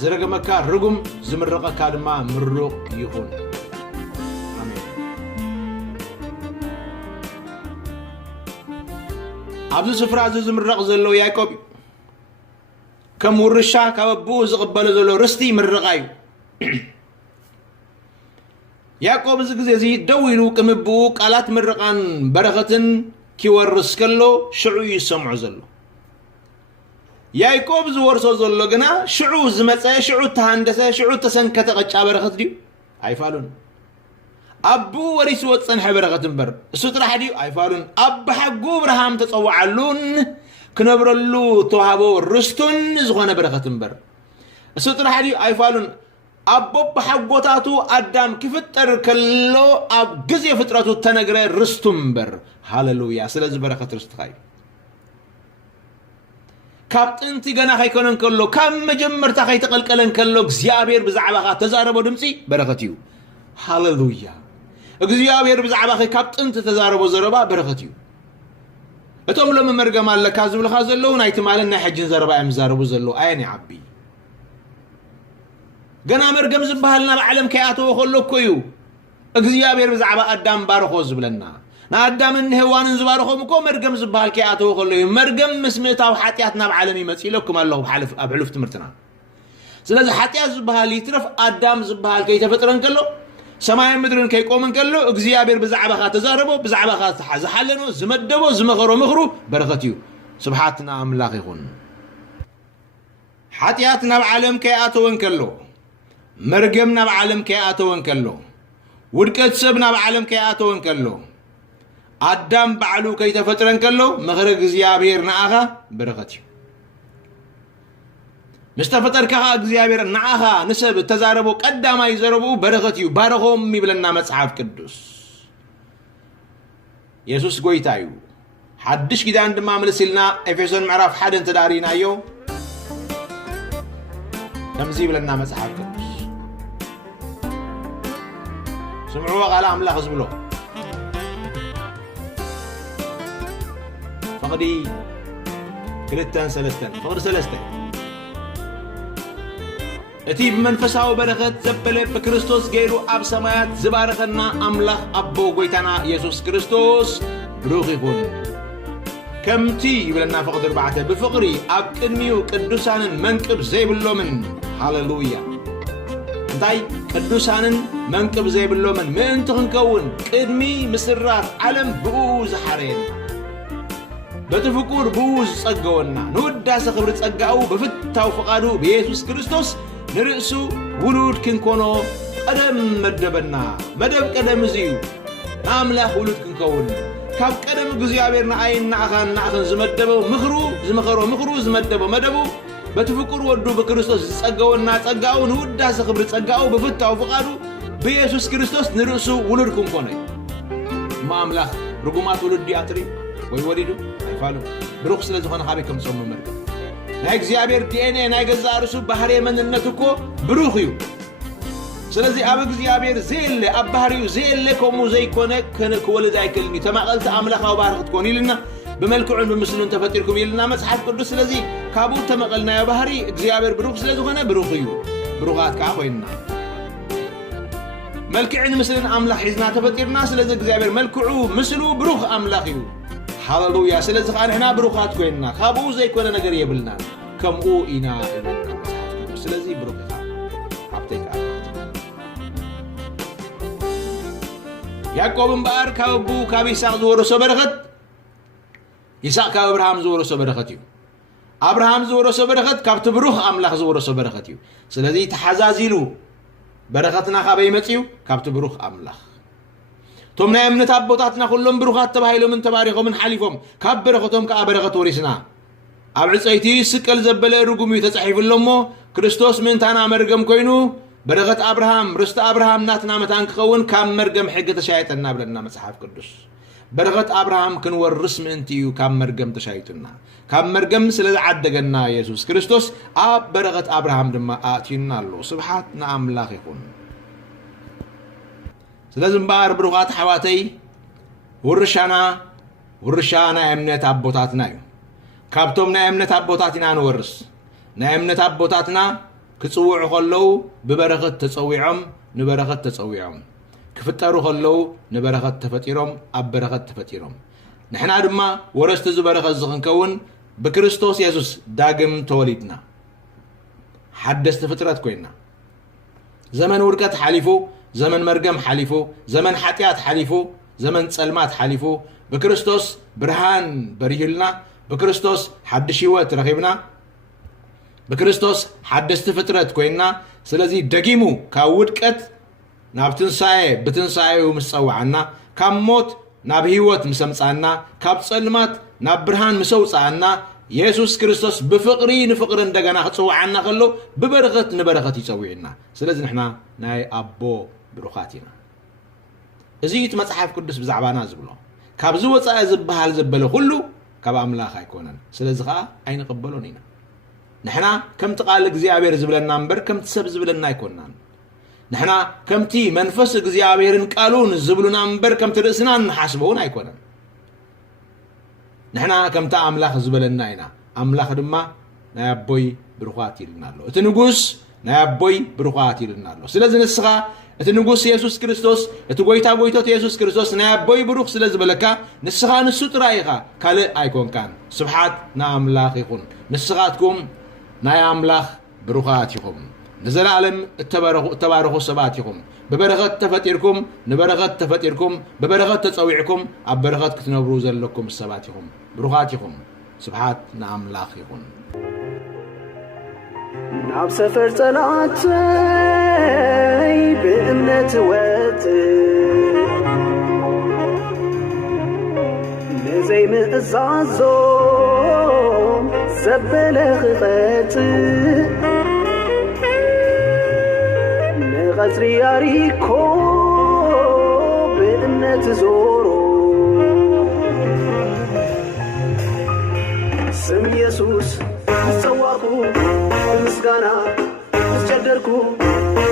ዝረገመካ ርጉም ዝምረቐካ ድማ ምሩቕ ይኹን ኣብዚ ስፍራ እዚ ዝምረቕ ዘሎ ያዕቆብ ከም ውርሻ ካብ ኣቦኡ ዝቕበሎ ዘሎ ርስቲ ምርቓ እዩ ያዕቆብ እዚ ግዜ እዚ ደው ኢሉ ቅምብኡ ቃላት ምርቓን በረኸትን ክወርስ ከሎ ሽዑ ይሰምዖ ዘሎ ያዕቆብ ዝወርሶ ዘሎ ግና ሽዑ ዝመፀ ሽዑ ተሃንደሰ ሽዑ ተሰንከተ ቀጫ በረኸት ድዩ ኣይፋሉን ኣቡ ወሪስ ወፀንሐ በረኸት እምበር እሱ ጥራሕ ድዩ ኣይፋሉን ኣብ ሓጉ ብርሃም ተፀዋዓሉን ክነብረሉ ተዋህቦ ርስቱን ዝኾነ በረኸት እምበር እሱ ጥራሕ ድዩ ኣይፋሉን ኣቦ ብሓጎታቱ ኣዳም ክፍጠር ከሎ ኣብ ግዜ ፍጥረቱ ተነግረ ርስቱ እምበር ሃሌሉያ ስለዚ በረኸት ርስትኻ እዩ ካብ ጥንቲ ገና ከይኮነን ከሎ ካብ መጀመርታ ከይተቐልቀለን ከሎ እግዚአብሔር ብዛዕባኻ ተዛረቦ ድምፂ በረኸት እዩ ሃሌሉያ እግዚአብሔር ብዛዕባኻ ካብ ጥንቲ ተዛረቦ ዘረባ በረኸት እዩ እቶም ሎም መርገም ኣለካ ዝብልኻ ዘለዉ ናይቲ ማለን ናይ ሕጅን ዘረባ እዮም ዝዛረቡ ዘለዉ ኣየን ይዓቢ ገና መርገም ዝበሃል ናብ ዓለም ከይኣተዎ ከሎ እኮ እዩ እግዚአብሔር ብዛዕባ ኣዳም ባርኾ ዝብለና ንኣዳምን ንህዋንን ዝባርኾም እኮ መርገም ዝበሃል ከይኣተዎ ከሎ እዩ መርገም ምስ ምእታው ሓጢኣት ናብ ዓለም ይመፅ ኢለኩም ኣለኹ ኣብ ሕሉፍ ትምህርትና ስለዚ ሓጢኣት ዝበሃል ይትረፍ ኣዳም ዝበሃል ከይተፈጥረን ከሎ ሰማይን ምድርን ከይቆምን ከሎ እግዚአብሔር ብዛዕባኻ ተዛረቦ ብዛዕባኻ ዝሓለኖ ዝመደቦ ዝመኸሮ ምኽሩ በረኸት እዩ ስብሓት ንኣምላኽ ይኹን ሓጢኣት ናብ ዓለም ከይኣተወን ከሎ መርገም ናብ ዓለም ከይኣተወን ከሎ ውድቀት ሰብ ናብ ዓለም ከይኣተወን ከሎ ኣዳም ባዕሉ ከይተፈጥረን ከሎ ምኽሪ እግዚአብሔር ንኣኻ በረኸት እዩ مستفترك እግዚአብሔር ንዓኻ ንሰብ ተዛረቦ ቀዳማይ ዘረቡ በረኸት እዩ ባረኾም ይብለና መጽሐፍ ቅዱስ ኢየሱስ ጎይታ እዩ ሓድሽ ኪዳን ድማ መልሲልና ኤፌሶን ምዕራፍ 1 ተዳሪናዮ ከምዚ ይብለና መጽሐፍ ቅዱስ ስምዑ ቃል ኣምላኽ ዝብሎ فقد كلتان سلستان فقد سلستان اتي بمنفساو بركات زبله بكريستوس غيرو اب سمايات زبارخنا املاح ابو غويتانا يسوع كريستوس بروخ يكون كمتي يبلنا فقد ربعته بفقري اب قدميو قدوسانن منقب زيبلو من هاليلويا انتي قدوسانن منقب زيبلو من انت كنكون قدمي مسرات عالم بوز حرين بتفكر بوز صقونا نوداس خبر صقاو بفتاو فقادو بيسوع كريستوس نرسو ولود كنكونو قدم مدبنا مدب قدم زيو املاح ولود كنكون ካብ ቀደም እግዚአብሔርና አይና አኻን ናአኸን ዝመደበው ምኽሩ ዝመደበው መደቡ በትፍቅሩ ወዱ በክርስቶስ ጸጋውና ጸጋው ንውዳሴ ክብር ጸጋው በፍታው ፍቃዱ በኢየሱስ ክርስቶስ ንርሱ ውሉድኩም ኮነ ማምላኽ ርጉማት ውሉድ ዲያትሪ ወይ ወሊዱ አይፋሉ ብሩክ ስለዝኾነ ካበይ ከም ጾም መርገ ናይ እግዚአብሔር ዲኤንኤ ናይ ገዛ ርሱ ባህሪ መንነት እኮ ብሩክ እዩ ስለዚህ አብ እግዚአብሔር ዘለ አባህሪው ዘለ ኮሙ ዘይኮነ ከወለድ አይከልኒ ተማቀልተ አምላኻው ባርክት ኮን ይልና በመልክዑን በምስሉን ተፈጥርኩም ይልና መጽሐፍ ቅዱስ ስለዚህ ካቡ ተመቀልና ባህሪ እግዚአብሔር ብሩክ ስለዝኾነ ብሩክ እዩ ብሩኻት ካ ኮይና መልክዕን ምስልን አምላኽ ሒዝና ተፈጥርና ስለዚህ እግዚአብሔር መልክዑ ምስሉ ብሩክ አምላኽ እዩ ሃሌሉያ ስለዚህ ካንሕና ብሩኻት ኮይና ካቡ ዘይኮነ ነገር የብልና ከምኡ ኢና ስለዚህ ብሩክ አብቴካ ያዕቆብ እምበኣር ካብ አቡ ካብ ይስሐቅ ዝወረሶ በረኸት ይስሐቅ ካብ አብርሃም ዝወረሶ በረኸት እዩ አብርሃም ዝወረሶ በረኸት ካብቲ ብሩኽ አምላኽ ዝወረሶ በረኸት እዩ ስለዚህ ተሓዛዚሉ በረኸትና ካበይ መጽዩ ካብቲ ብሩኽ አምላኽ ቶም ናይ እምነት አቦታትና ኩሎም ብሩኻት ተባሂሎምን ተባሪኾምን ሓሊፎም ካብ በረኸቶም ከዓ በረኸት ወሪስና ኣብ ዕፀይቲ ስቀል ዘበለ ርጉም እዩ ተጻሒፉሎሞ ክርስቶስ ምንታና መርገም ኮይኑ በረኸት አብርሃም ርስተ አብርሃም ናትና መታን ክኸውን ካብ መርገም ሕጊ ተሻይጠና ብለና መጽሐፍ ቅዱስ በረኸት አብርሃም ክንወርስ ምእንቲዩ ካብ መርገም ተሻይጡና ካብ መርገም ስለዝዓደገና ኢየሱስ ክርስቶስ ኣብ በረኸት አብርሃም ድማ ኣእቲዩና ኣሎ ስብሓት ንኣምላኽ ይኹን ስለዚ እምበኣር ብሩኻት ሓዋተይ ውርሻ ናይ እምነት ኣቦታትና እዩ ካብቶም ናይ እምነት ኣቦታት ኢና ንወርስ ናይ እምነት ኣቦታትና ክጽውዑ ከለው ብበረኸት ተጸዊዖም ንበረኸት ተጸዊዖም ክፍጠሩ ከለው ንበረኸት ተፈጢሮም ኣብ በረኸት ተፈጢሮም ንሕና ድማ ወረስቲ ዝበረኸት ዝኽንከውን በክርስቶስ ኢየሱስ ዳግም ተወሊድና ሓደስቲ ፍጥረት ኮይና ዘመን ውድቀት ሓሊፉ ዘመን መርገም ሓሊፉ ዘመን ሓጢያት ሓሊፉ ዘመን ጸልማት ሓሊፉ በክርስቶስ ብርሃን በሪህልና በክርስቶስ ሓድሽ ህይወት ረኺብና በክርስቶስ ሓደስቲ ፍጥረት ኮይና ስለዚህ ደጊሙ ካብ ውድቀት ናብ ትንሳኤ ብትንሳኤው ምስጸዋዓና ካብ ሞት ናብ ህይወት ምሰምጻና ካብ ጸልማት ናብ ብርሃን ምሰውጻና ኢየሱስ ክርስቶስ ብፍቅሪ ንፍቅሪ እንደገና ክጽዋዓና ከሎ ብበረኸት ንበረኸት ይጸውዕና ስለዚህ ንሕና ናይ አቦ ብሩኻት ኢና እዚ እቲ መጽሐፍ ቅዱስ ብዛዕባና ዝብሎ ካብ ዝወጻእ ዝበሃል ዘበለ ኩሉ ካብ አምላኽ ኣይኮነን ስለዚህ ከዓ ኣይንቕበሎን ኢና ንሕና ከምቲ ቃል እግዚአብሔር ዝብለና እምበር ከምቲ ሰብ ዝብለና ኣይኮንናን ንሕና ከምቲ መንፈስ እግዚአብሔርን ቃሉን ዝብሉና እምበር ከምቲ ርእስና ንሓስበውን ኣይኮነን ንሕና ከምቲ አምላኽ ዝበለና ኢና አምላኽ ድማ ናይ አቦይ ብሩኻት ይልና ኣሎ እቲ ንጉስ ናይ አቦይ ብሩኻት ይልና ኣሎ ስለዚ ንስኻ እቲ ንጉስ ኢየሱስ ክርስቶስ እቲ ጎይታ ጎይቶት ኢየሱስ ክርስቶስ ናይ አቦይ ብሩኽ ስለ ዝበለካ ንስኻ ንሱ ጥራይ ኢኻ ካልእ ኣይኮንካን ስብሓት ንኣምላኽ ይኹን ንስኻትኩም ናይ አምላኽ ብሩኻት ይኹም ንዘላለም እተባረኹ ሰባት ይኹም በበረኸት ተፈጢርኩም ንበረኸት ተፈጢርኩም በበረኸት ተጸዊዕኩም ኣብ በረኸት ክትነብሩ ዘለኩም ሰባት ይኹም ብሩኻት ይኹም ስብሓት ንኣምላኽ ይኹን ናብ ሰፈር ጸላተይ ብእምነት ወጥ ነዘይ ምእዛዞ ዘበለ ኽፈት ንቐጽሪ ያሪኮ ብእምነት ዞሮ ስም ኢየሱስ ዝጸዋኹ ምስጋና ዝጨደርኩ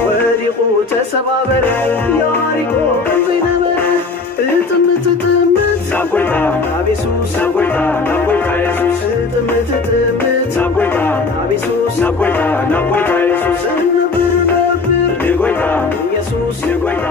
ወዲቑ ተሰባበረ ያሪኮ ዘይነበረ እጥምት ሳጎይታ አቤሱስ ሳጎይታ ናጎይታ ኢየሱስ እጥምት ሳጎይታ አቤሱስ ሳጎይታ ናጎይታ ኢየሱስ ነብር ንጎይታ ኢየሱስ ንጎይታ